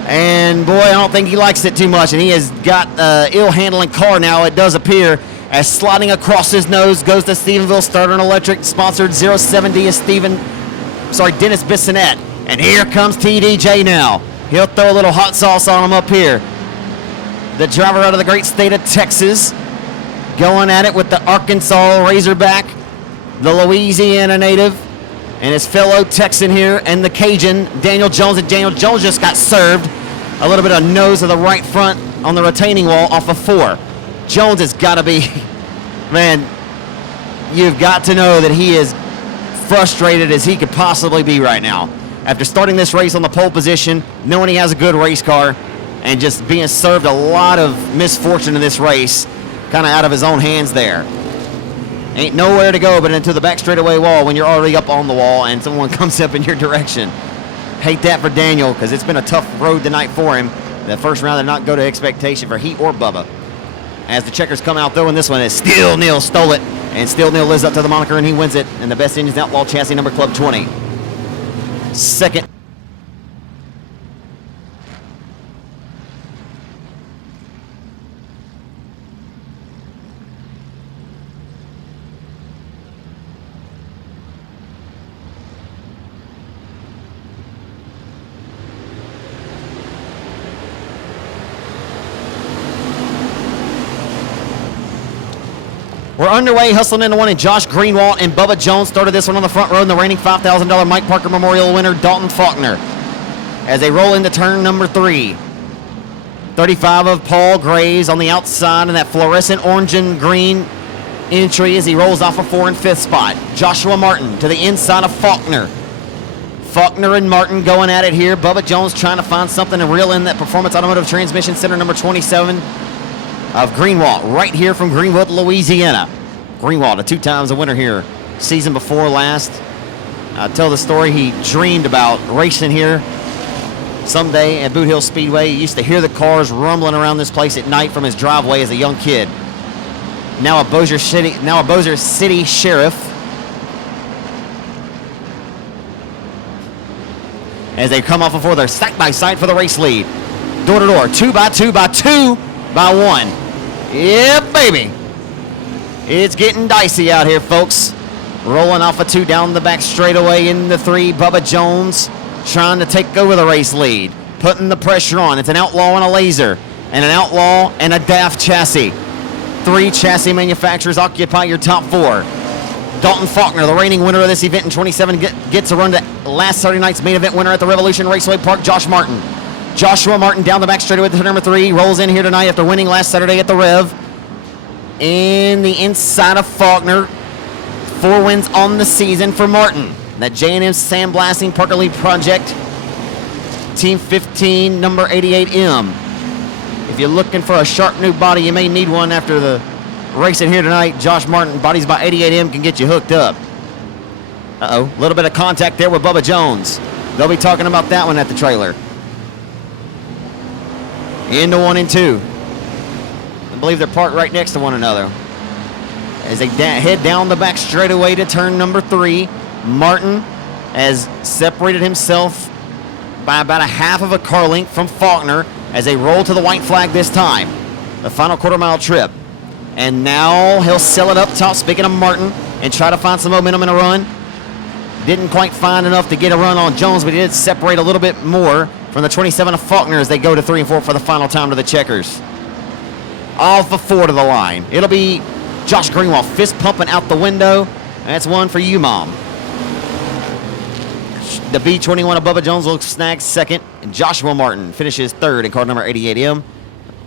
and boy, I don't think he likes it too much, and he has got an ill-handling car now, it does appear, as sliding across his nose goes to Stephenville Starter and Electric, sponsored 07D is Dennis Bissonette. And here comes TDJ now. He'll throw a little hot sauce on him up here. The driver out of the great state of Texas, going at it with the Arkansas Razorback, the Louisiana native, and his fellow Texan here, and the Cajun, Daniel Jones. And Daniel Jones just got served a little bit of nose of the right front on the retaining wall off of 4. Jones has got to be, man, you've got to know that he is frustrated as he could possibly be right now. After starting this race on the pole position, knowing he has a good race car, and just being served a lot of misfortune in this race, kind of out of his own hands there. Ain't nowhere to go but into the back straightaway wall when you're already up on the wall and someone comes up in your direction. Hate that for Daniel, because it's been a tough road tonight for him. The first round did not go to expectation for he or Bubba. As the checkers come out though, and this one is Steel Neil stole it, and Steel Neil lives up to the moniker and he wins it in the Best Engines Outlaw Chassis number Club 20. Second. underway, hustling into one, and Josh Greenwald and Bubba Jones started this one on the front row, and the reigning $5,000 Mike Parker Memorial winner, Dalton Faulkner, as they roll into turn number 3. 35 of Paul Graves on the outside in that fluorescent orange and green entry as he rolls off a 4 and 5th spot. Joshua Martin to the inside of Faulkner. Faulkner and Martin going at it here. Bubba Jones trying to find something to reel in that Performance Automotive Transmission Center number 27 of Greenwald, right here from Greenwood, Louisiana. Greenwald, a 2 times a winner here, season before last. I tell the story, he dreamed about racing here someday at Boothill Speedway. He used to hear the cars rumbling around this place at night from his driveway as a young kid. Now a Bossier City sheriff, as they come off before they're side by side for the race lead. Door to door, 2 by 2 by 2 by 1. Yeah, baby. It's getting dicey out here, folks. Rolling off a 2 down the back straightaway in the 3. Bubba Jones trying to take over the race lead, putting the pressure on. It's an Outlaw and a Laser, and an Outlaw and a DAF chassis. 3 chassis manufacturers occupy your top 4. Dalton Faulkner, the reigning winner of this event in 27, gets a run to last Saturday night's main event winner at the Revolution Raceway Park, Joshua Martin down the back straightaway to number 3, rolls in here tonight after winning last Saturday at the Rev. In the inside of Faulkner, 4 wins on the season for Martin. That J&M Sandblasting Parker Lead Project, Team 15, number 88M. If you're looking for a sharp new body, you may need one after the racing here tonight. Josh Martin, Bodies by 88M, can get you hooked up. Uh-oh, a little bit of contact there with Bubba Jones. They'll be talking about that one at the trailer. Into 1 and 2. I believe they're parked right next to one another. As they head down the back straightaway to turn number 3, Martin has separated himself by about a half of a car length from Faulkner as they roll to the white flag this time. The final quarter-mile trip. And now he'll sell it up top, speaking of Martin, and try to find some momentum in a run. Didn't quite find enough to get a run on Jones, but he did separate a little bit more from the 27 of Faulkner as they go to 3 and 4 for the final time to the checkers. Off of 4 to the line. It'll be Josh Greenwald fist pumping out the window. That's one for you, Mom. The B21 of Bubba Jones will snag second, and Joshua Martin finishes third in car number 88M.